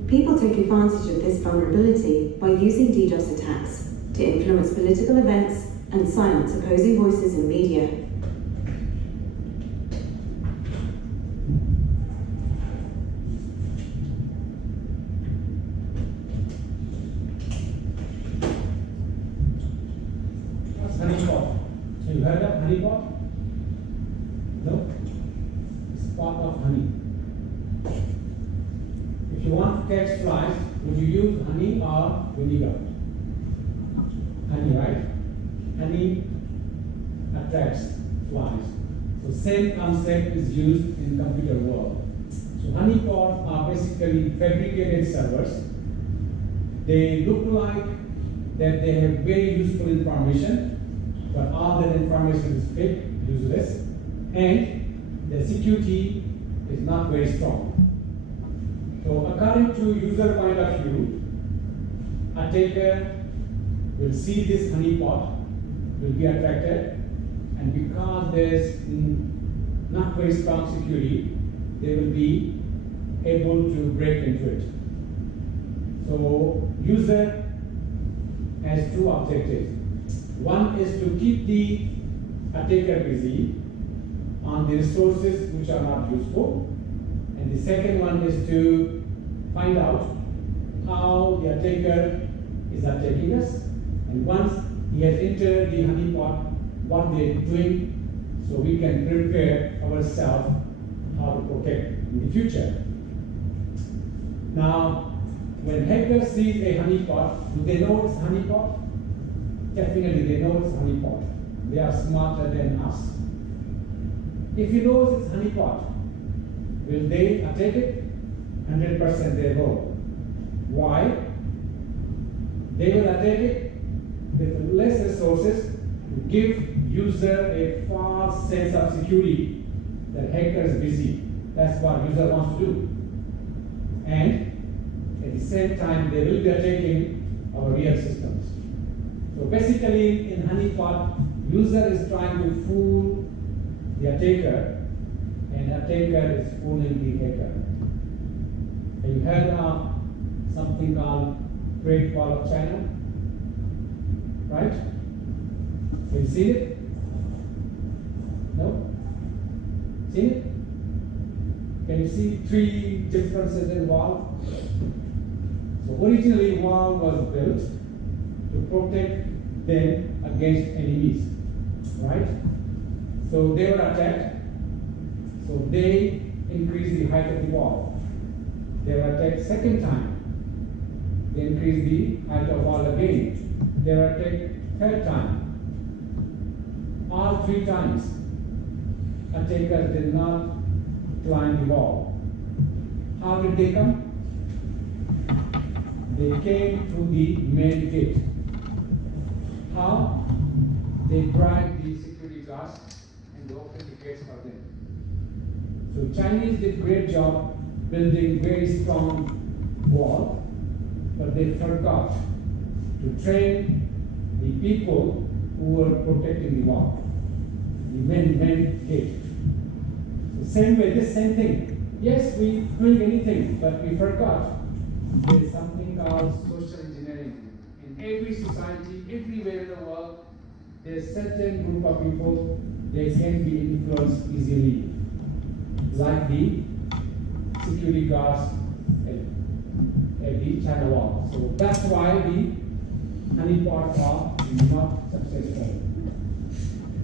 People take advantage of this vulnerability by using DDoS attacks to influence political events, and silence opposing voices in media. What's honeypot? Have you heard of honeypot? No? It's part of honey. If you want to catch flies, would you use honey or vinegar? Honey, right? Honey attracts flies. So same concept is used in computer world. So honeypots are basically fabricated servers. They look like that they have very useful information, but all that information is fake, useless, and the security is not very strong. So according to user point of view, attacker will see this honeypot, will be attracted, and because there's not very strong security, they will be able to break into it. So user has two objectives. One is to keep the attacker busy on the resources which are not useful, and the second one is to find out how the attacker is attacking us, and once he has entered the honeypot, what they're doing, so we can prepare ourselves how to protect in the future. Now, when hacker sees a honeypot, do they know it's honeypot? Definitely they know it's honeypot. They are smarter than us. If he knows it's honeypot, will they attack it? 100% they will. Why? They will attack it with less resources to give user a false sense of security that hacker is busy. That's what user wants to do. And at the same time, they will be attacking our real systems. So basically, in honeypot, user is trying to fool the attacker, and attacker is fooling the hacker. Have you heard of something called Great Wall of China? Right? Have you seen it? No? Seen it? Can you see three differences in wall? So originally wall was built to protect them against enemies, right? So they were attacked, so they increased the height of the wall. They were attacked second time, they increased the height of wall again. They were attacked third time. All three times, attackers did not climb the wall. How did they come? They came through the main gate. How? They bribed the security guards and they opened the gates for them. So Chinese did great job building very strong wall, but they forgot to train the people who were protecting the wall, the main gate. The same way, this same thing. Yes, we doing anything, but we forgot there is something called social engineering. In every society, everywhere in the world, there is certain group of people they can be influenced easily, like the security guards at the China wall. So that's why the honeypot wall is not successful.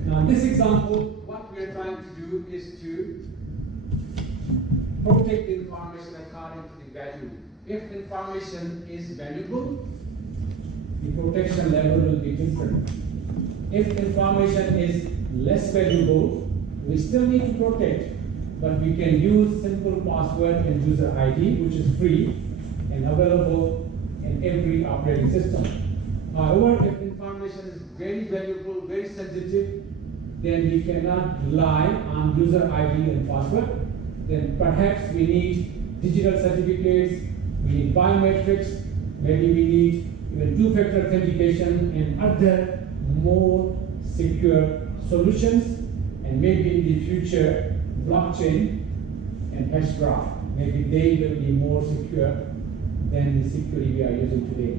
Now, in this example, what we are trying to do is to protect the information according to the value. If information is valuable, the protection level will be different. If information is less valuable, we still need to protect, but we can use simple password and user ID, which is free and available in every operating system. However, if information is very valuable, very sensitive, then we cannot rely on user ID and password. Then perhaps we need digital certificates, we need biometrics, maybe we need even two-factor authentication and other more secure solutions, and maybe in the future blockchain and hash graph. Maybe they will be more secure than the security we are using today.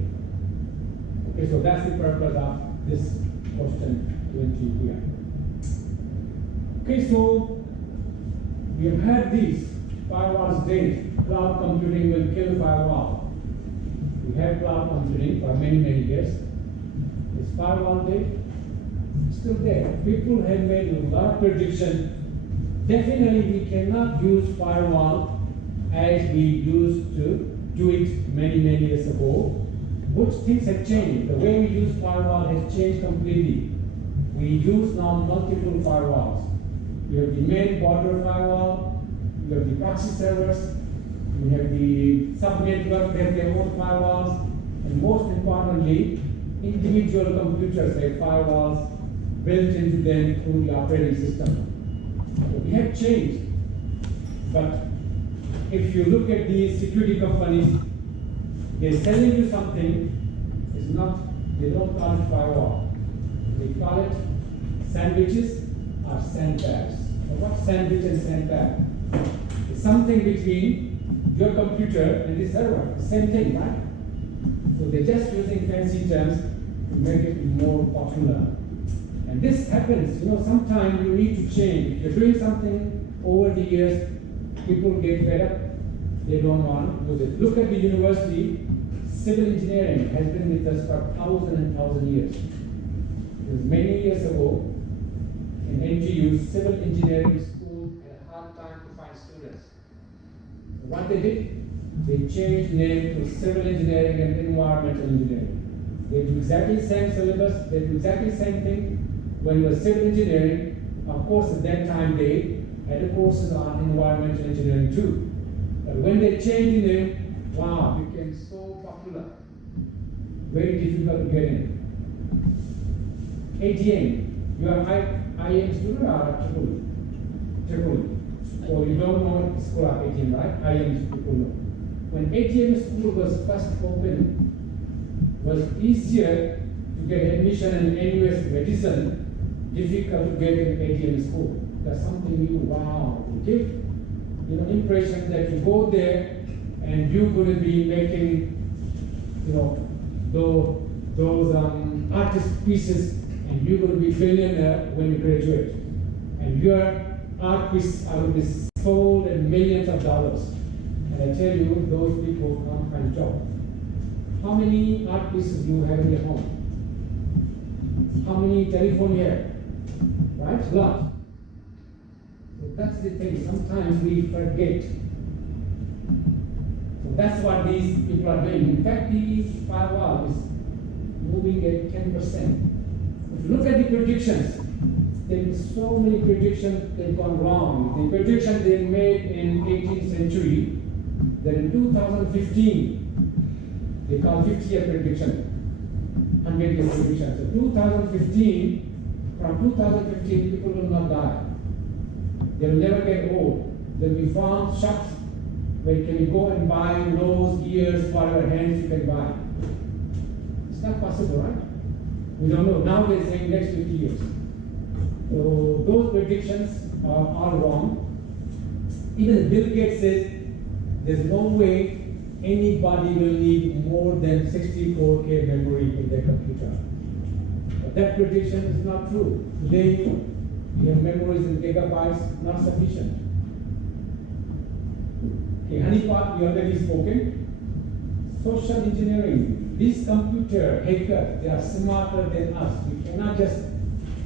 Okay, so that's the purpose of this question given to you here. Okay, so we have had these firewalls days. Cloud computing will kill firewall. We have cloud computing for many, many years. Is firewall dead? Still there. People have made a lot of predictions. Definitely we cannot use firewall as we used to do it many, many years ago. Which things have changed. The way we use firewall has changed completely. We use now multiple firewalls. We have the main border firewall, we have the proxy servers, we have the sub-network, they have their own firewalls, and most importantly, individual computers have firewalls built into them through the operating system. So we have changed, but if you look at these security companies, they're selling you something, it's not, they don't call it firewall. They call it sandwiches or sandbags. So what's sandwich and sandbag? It's something between your computer and the server, the same thing, right? So they're just using fancy terms to make it more popular. And this happens, sometimes you need to change. If you're doing something over the years, people get fed up, they don't want to use it. Look at the university, civil engineering has been with us for thousands and thousands of years. It was many years ago, in NTU, civil engineering school had a hard time to find students. What they did, they changed name to civil engineering and environmental engineering. They do exactly the same syllabus, they do exactly the same thing. When it was civil engineering, of course at that time they had the courses on environmental engineering too. But when they changed the name, wow, it became so popular. Very difficult to get in. ATM, you are IM student or Tripoli? So you don't know school of ATM, right? IM people know. When ATM school was first opened, it was easier to get admission in NUS medicine, difficult to get in ATM school. That's something new, wow, to give impression that you go there and you're going to be making, those artist pieces, and you're going to be billionaire when you graduate. And your art pieces are going to be sold in millions of dollars. And I tell you, those people can't find a job. How many art pieces do you have in your home? How many telephones you have? Right? A lot. So that's the thing. Sometimes we forget. So that's what these people are doing. In fact, the firewall is moving at 10%. If you look at the predictions, there are so many predictions that have gone wrong. The prediction they made in 18th century, that in 2015, they call 50-year prediction, 100-year prediction. So 2015, from 2015, people will not die. They will never get old. There will be farm shops where you can go and buy nose, ears, whatever hands you can buy. It's not possible, right? We don't know. Now they're saying next 50 years. So those predictions are all wrong. Even Bill Gates says there's no way anybody will need more than 64K memory in their computer. But that prediction is not true. Today, we have memories in gigabytes, not sufficient. Okay, honeypot, we already spoken. Social engineering. These computer hackers, they are smarter than us. We cannot just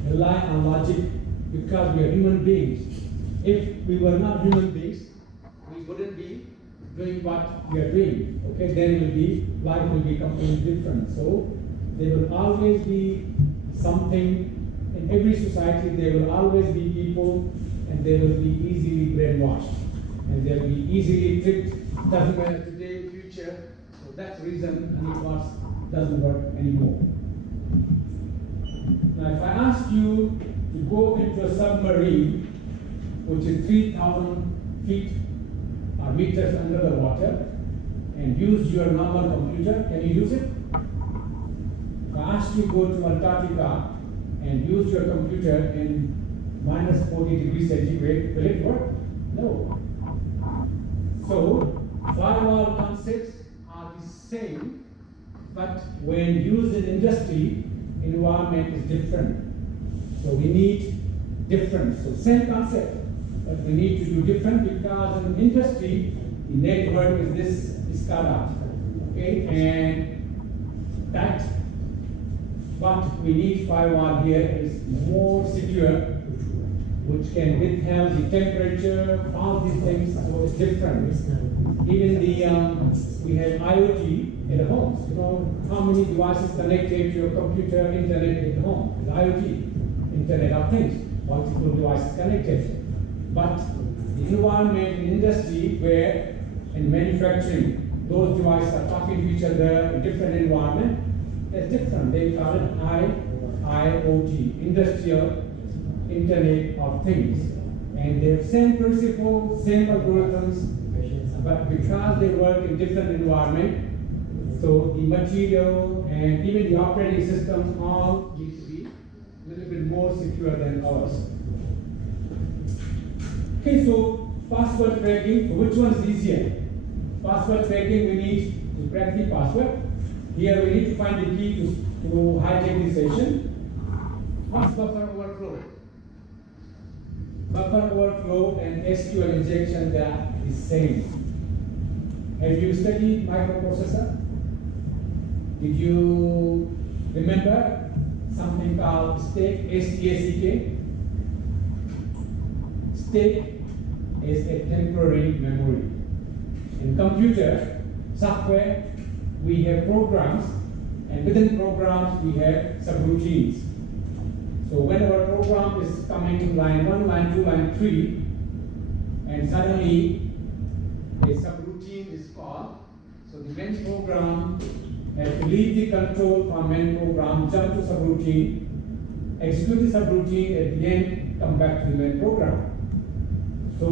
rely on logic because we are human beings. If we were not human beings, we wouldn't be doing what we are doing. Okay, then life will be completely different. So there will always be something in every society. There will always be people, and they will be easily brainwashed, and they will be easily tricked. Doesn't matter today, future. So that's the reason honeypots doesn't work anymore. Now, if I ask you to go into a submarine, which is 3,000 feet or meters under the water, and use your normal computer, can you use it? If I ask you to go to Antarctica and use your computer in minus 40 degrees centigrade, will it work? No. So, firewall concepts are the same, but when used in industry, environment is different. So we need different. So same concept, but we need to do different because in industry, the network is this SCADA. Okay, and that what we need firewall here is more secure, which can withhold the temperature, all these things. So it's different. Even the we have IoT in the homes. You know how many devices connected to your computer, internet at the home? It's IoT, Internet of Things. Multiple devices connected. But the environment in industry where in manufacturing those devices are talking to each other in different environment, it's different. They call it IoT, Industrial Internet of Things. And they have same principles, same algorithms, but because they work in different environment, so the material and even the operating systems all need to be a little bit more secure than ours. Okay, so password cracking, so which one is easier? Password cracking, we need to crack the password. Here we need to find the key to hijack the session. What's buffer overflow? Buffer overflow and SQL injection, they are the same. Have you studied microprocessor? Did you remember something called stack, S-T-A-C-K? Stack is a temporary memory. In computer software, we have programs, and within programs we have subroutines. So when our program is coming line 1, line 2, line 3, and suddenly a subroutine is called, so the main program has to leave the control from main program, jump to subroutine, execute the subroutine, at the end come back to the main program. So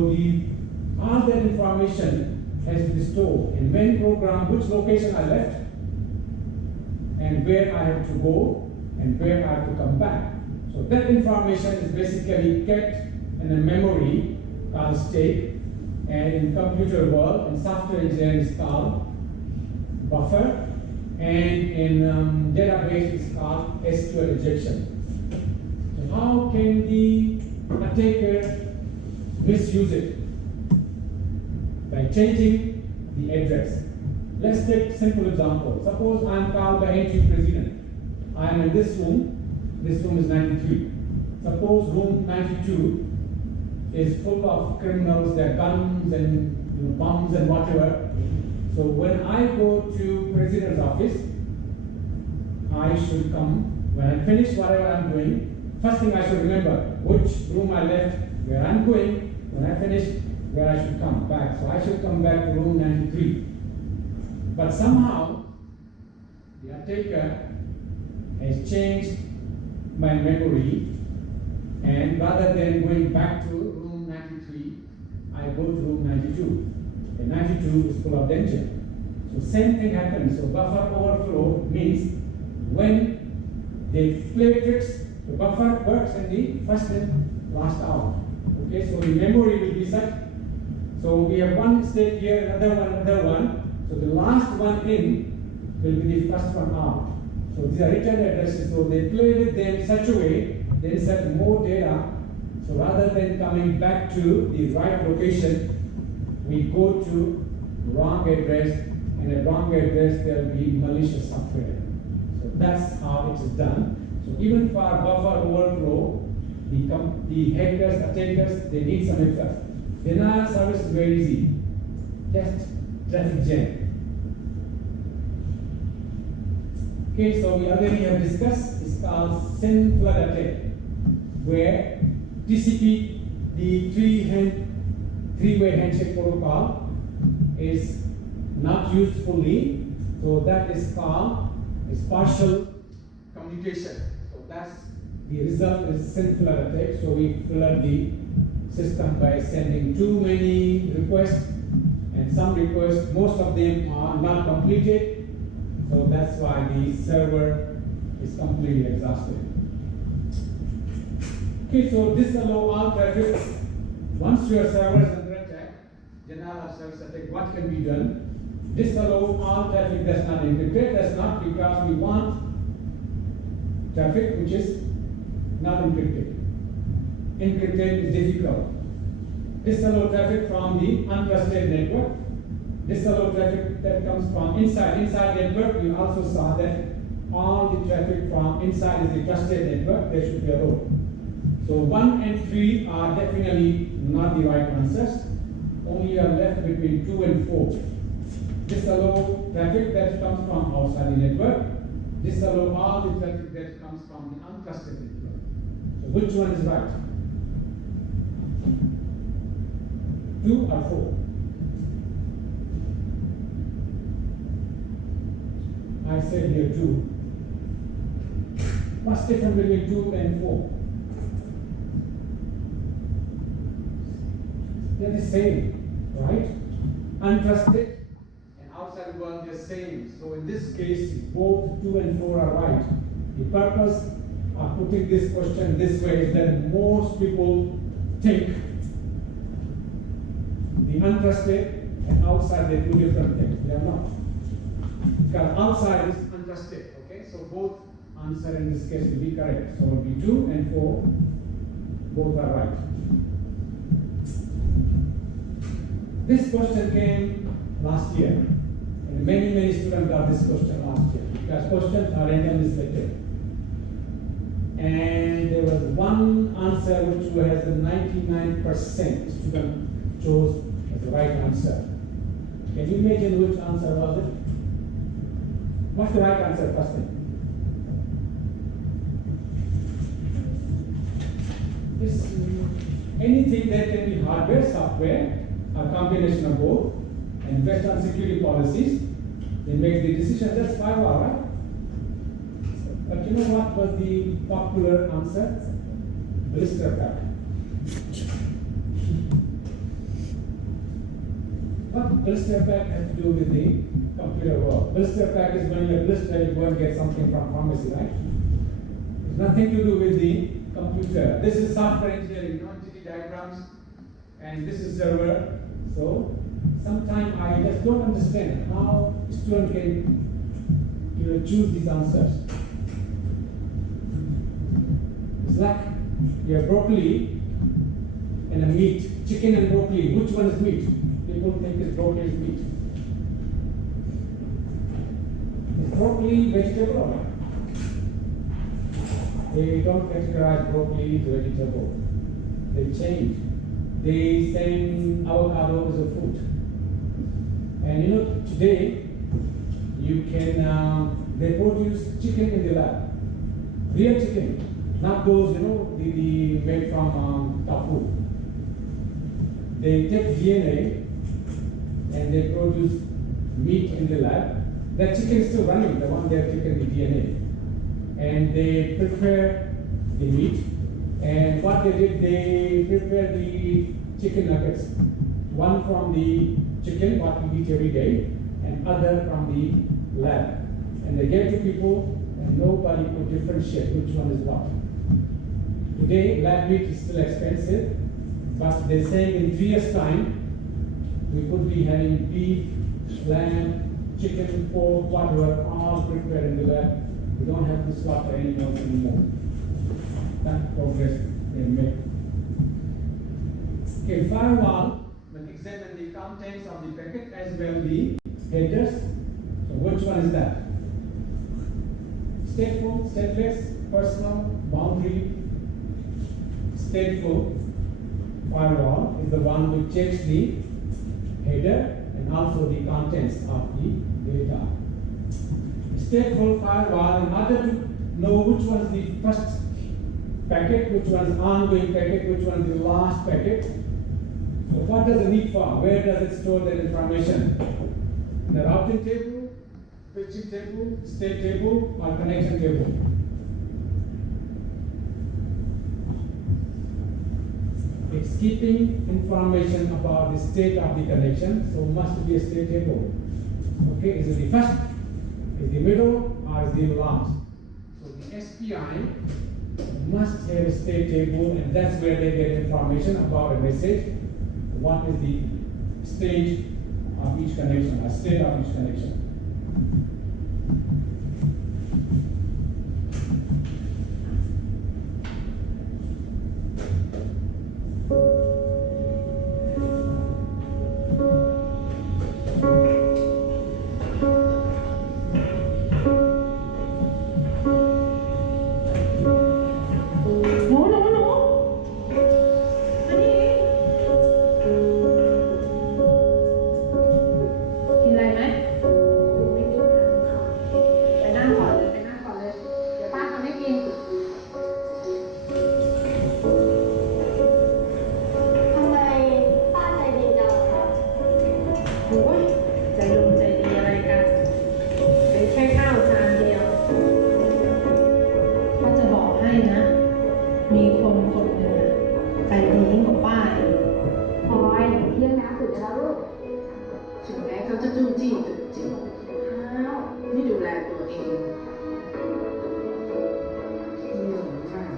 all that information has to be stored in main program, which location I left, and where I have to go, and where I have to come back. So that information is basically kept in a memory called state, and in computer world, in software engineering is called buffer, and in database is called SQL injection. So how can the attacker misuse it? By changing the address. Let's take a simple example. Suppose I am called by NG president. I am in this room is 93. Suppose room 92 is full of criminals, their guns and bombs and whatever. So when I go to president's office, I should come, when I finish whatever I'm doing, first thing I should remember which room I left, where I'm going, when I finish, where I should come back. So I should come back to room 93. But somehow, the attacker has changed my memory, and rather than going back to room 93, I go to room 92. And 92 is full of danger. So same thing happens. So buffer overflow means when they play tricks, the buffer works in the first and last hour. Okay, so the memory will be such. So we have one state here, another one. So the last one in will be the first one out. So these are return addresses. So they play with them in such a way, they insert more data. So rather than coming back to the right location, we go to wrong address, and at wrong address there will be malicious software. So that's how it is done. So even for buffer overflow, the hackers, attackers, they need some effort. Denial service is very easy. Just traffic jam. Okay, so we already have discussed, it's called SYN flood attack, where TCP, the three-way handshake protocol, is not used fully. So that is called partial communication. So that's the result is SYN flood attack. So we flood the system by sending too many requests, and some requests, most of them are not completed. So that's why the server is completely exhausted. Okay, so disallow all traffic. Once your server is under attack, denial of service attack, what can be done? Disallow all traffic that's not encrypted. That's not because we want traffic which is not encrypted. Encrypted is difficult. Disallow traffic from the untrusted network. Disallow traffic that comes from inside network. We also saw that all the traffic from inside is the trusted network. There should be a row. So 1 and 3 are definitely not the right answers. Only are left between 2 and 4. Disallow traffic that comes from outside the network. Disallow all the traffic that comes from the untrusted network. So which one is right? 2 or 4? I said here 2. What's different between 2 and 4? They're the same, right? Untrusted and outside world, they're same. So in this case, both 2 and 4 are right. The purpose of putting this question this way is that most people think the untrusted and outside, they're two different things. They are not. Because outside is untrusted, okay? So both answer in this case will be correct. So it will be 2 and 4, both are right. This question came last year, and many students got this question last year, because questions are randomly selected. And there was one answer which has the 99% student chose as the right answer. Can you imagine which answer was it? What's the right answer, first thing? It's anything that can be hardware, software, a combination of both, and based on security policies, they make the decision. That's firewall, right? But you know what was the popular answer? Blister pack. What blister pack has to do with the computer world? Blister pack is when you blister, you go and get something from pharmacy, right? It's nothing to do with the computer. This is software engineering, not GT diagrams, and this is server. So sometimes I just don't understand how a student can choose these answers. It's like you have broccoli and a meat, chicken and broccoli. Which one is meat? People think it's broccoli is meat. Is broccoli vegetable or not? They don't categorize broccoli as vegetable. They change. They say avocado is a fruit. And you know, today you can they produce chicken in the lab, real chicken, not those the made from tofu. They take DNA and they produce meat in the lab. That chicken is still running, the one they have taken the DNA, and they prepare the meat. And what they did, they prepared the chicken nuggets, one from the chicken, what we eat every day, and other from the lab. And they gave to people, and nobody could differentiate which one is what. Today, lab meat is still expensive, but they're saying in 3 years' time, we could be having beef, lamb, chicken, pork, whatever, all prepared in the lab. We don't have to slaughter animals anymore. That progress they make. Okay, firewall will examine the contents of the packet as well as the headers. So which one is that? Stateful, stateless, personal, boundary. Stateful firewall is the one which checks the header and also the contents of the data. Stateful firewall, in order to know which one is the first packet, which one is ongoing packet, which one is the last packet. So what does it need for? Where does it store that information? The routing table, switching table, state table, or connection table? It's keeping information about the state of the connection, so must be a state table. Okay, is it the first, is the middle, or is the last? So the SPI must have a state table, and that's where they get information about a message. What is the stage of each connection, a state of each connection. จู้จี้จุกจิกอ้าวไม่ดูแลตัวเองเหนื่อยมาก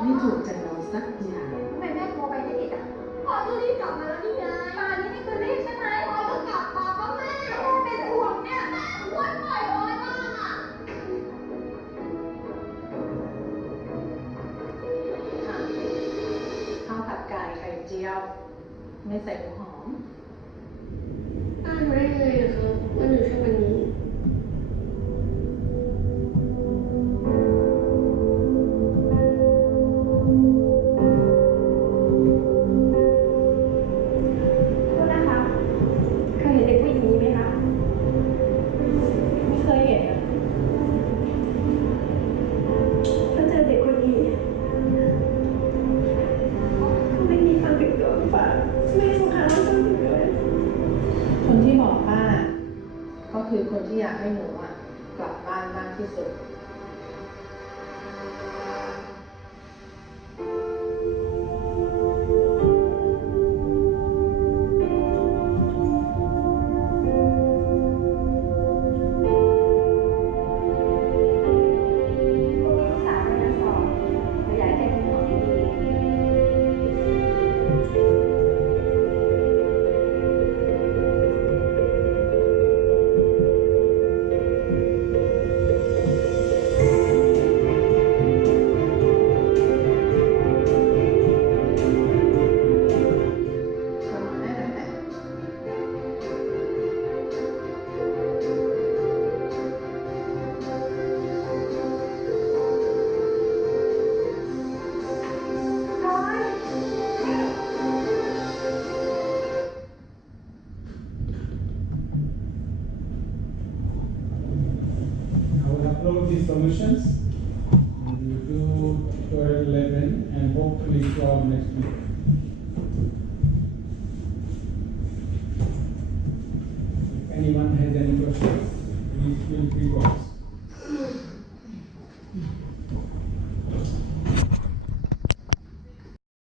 ไม่ถูกใจเราสักอย่าง ทำไมแม่โทรไปไม่ติดอ่ะพ่อก็รีบกลับมาแล้วนี่ไงป่านนี้ไม่เคยรีบใช่ไหมพ่อก็กลับมาก็แม่เป็นห่วงเนี่ยแม่อ้วนปล่อยโอยมากอ่ะ ข้าวผัดไก่ไข่เจียว ไม่ใส่หัวหอม ป้ารู้ได้ไงอะคะว่าหนูชอบอันนี้ โทษนะคะ เคยเห็นเด็กผู้หญิงนี้ไหมคะ ไม่เคยเห็นอะ ถ้าเจอเด็กคนนี้เขาไม่มีความผิดตัวป้าไม่สงสารเราจริงๆเลย คนที่บอกป้า ก็คือคนที่อยากให้หนูอ่ะ กลับบ้านมากที่สุด พวกนี้ลูกสาวเลยนะสอนหนูอยากให้แกกินของดีก็มาได้แล้วแหละ I will upload these solutions and we will do tutorial 11 and hopefully 12 next week. If anyone has any questions, please feel free to ask.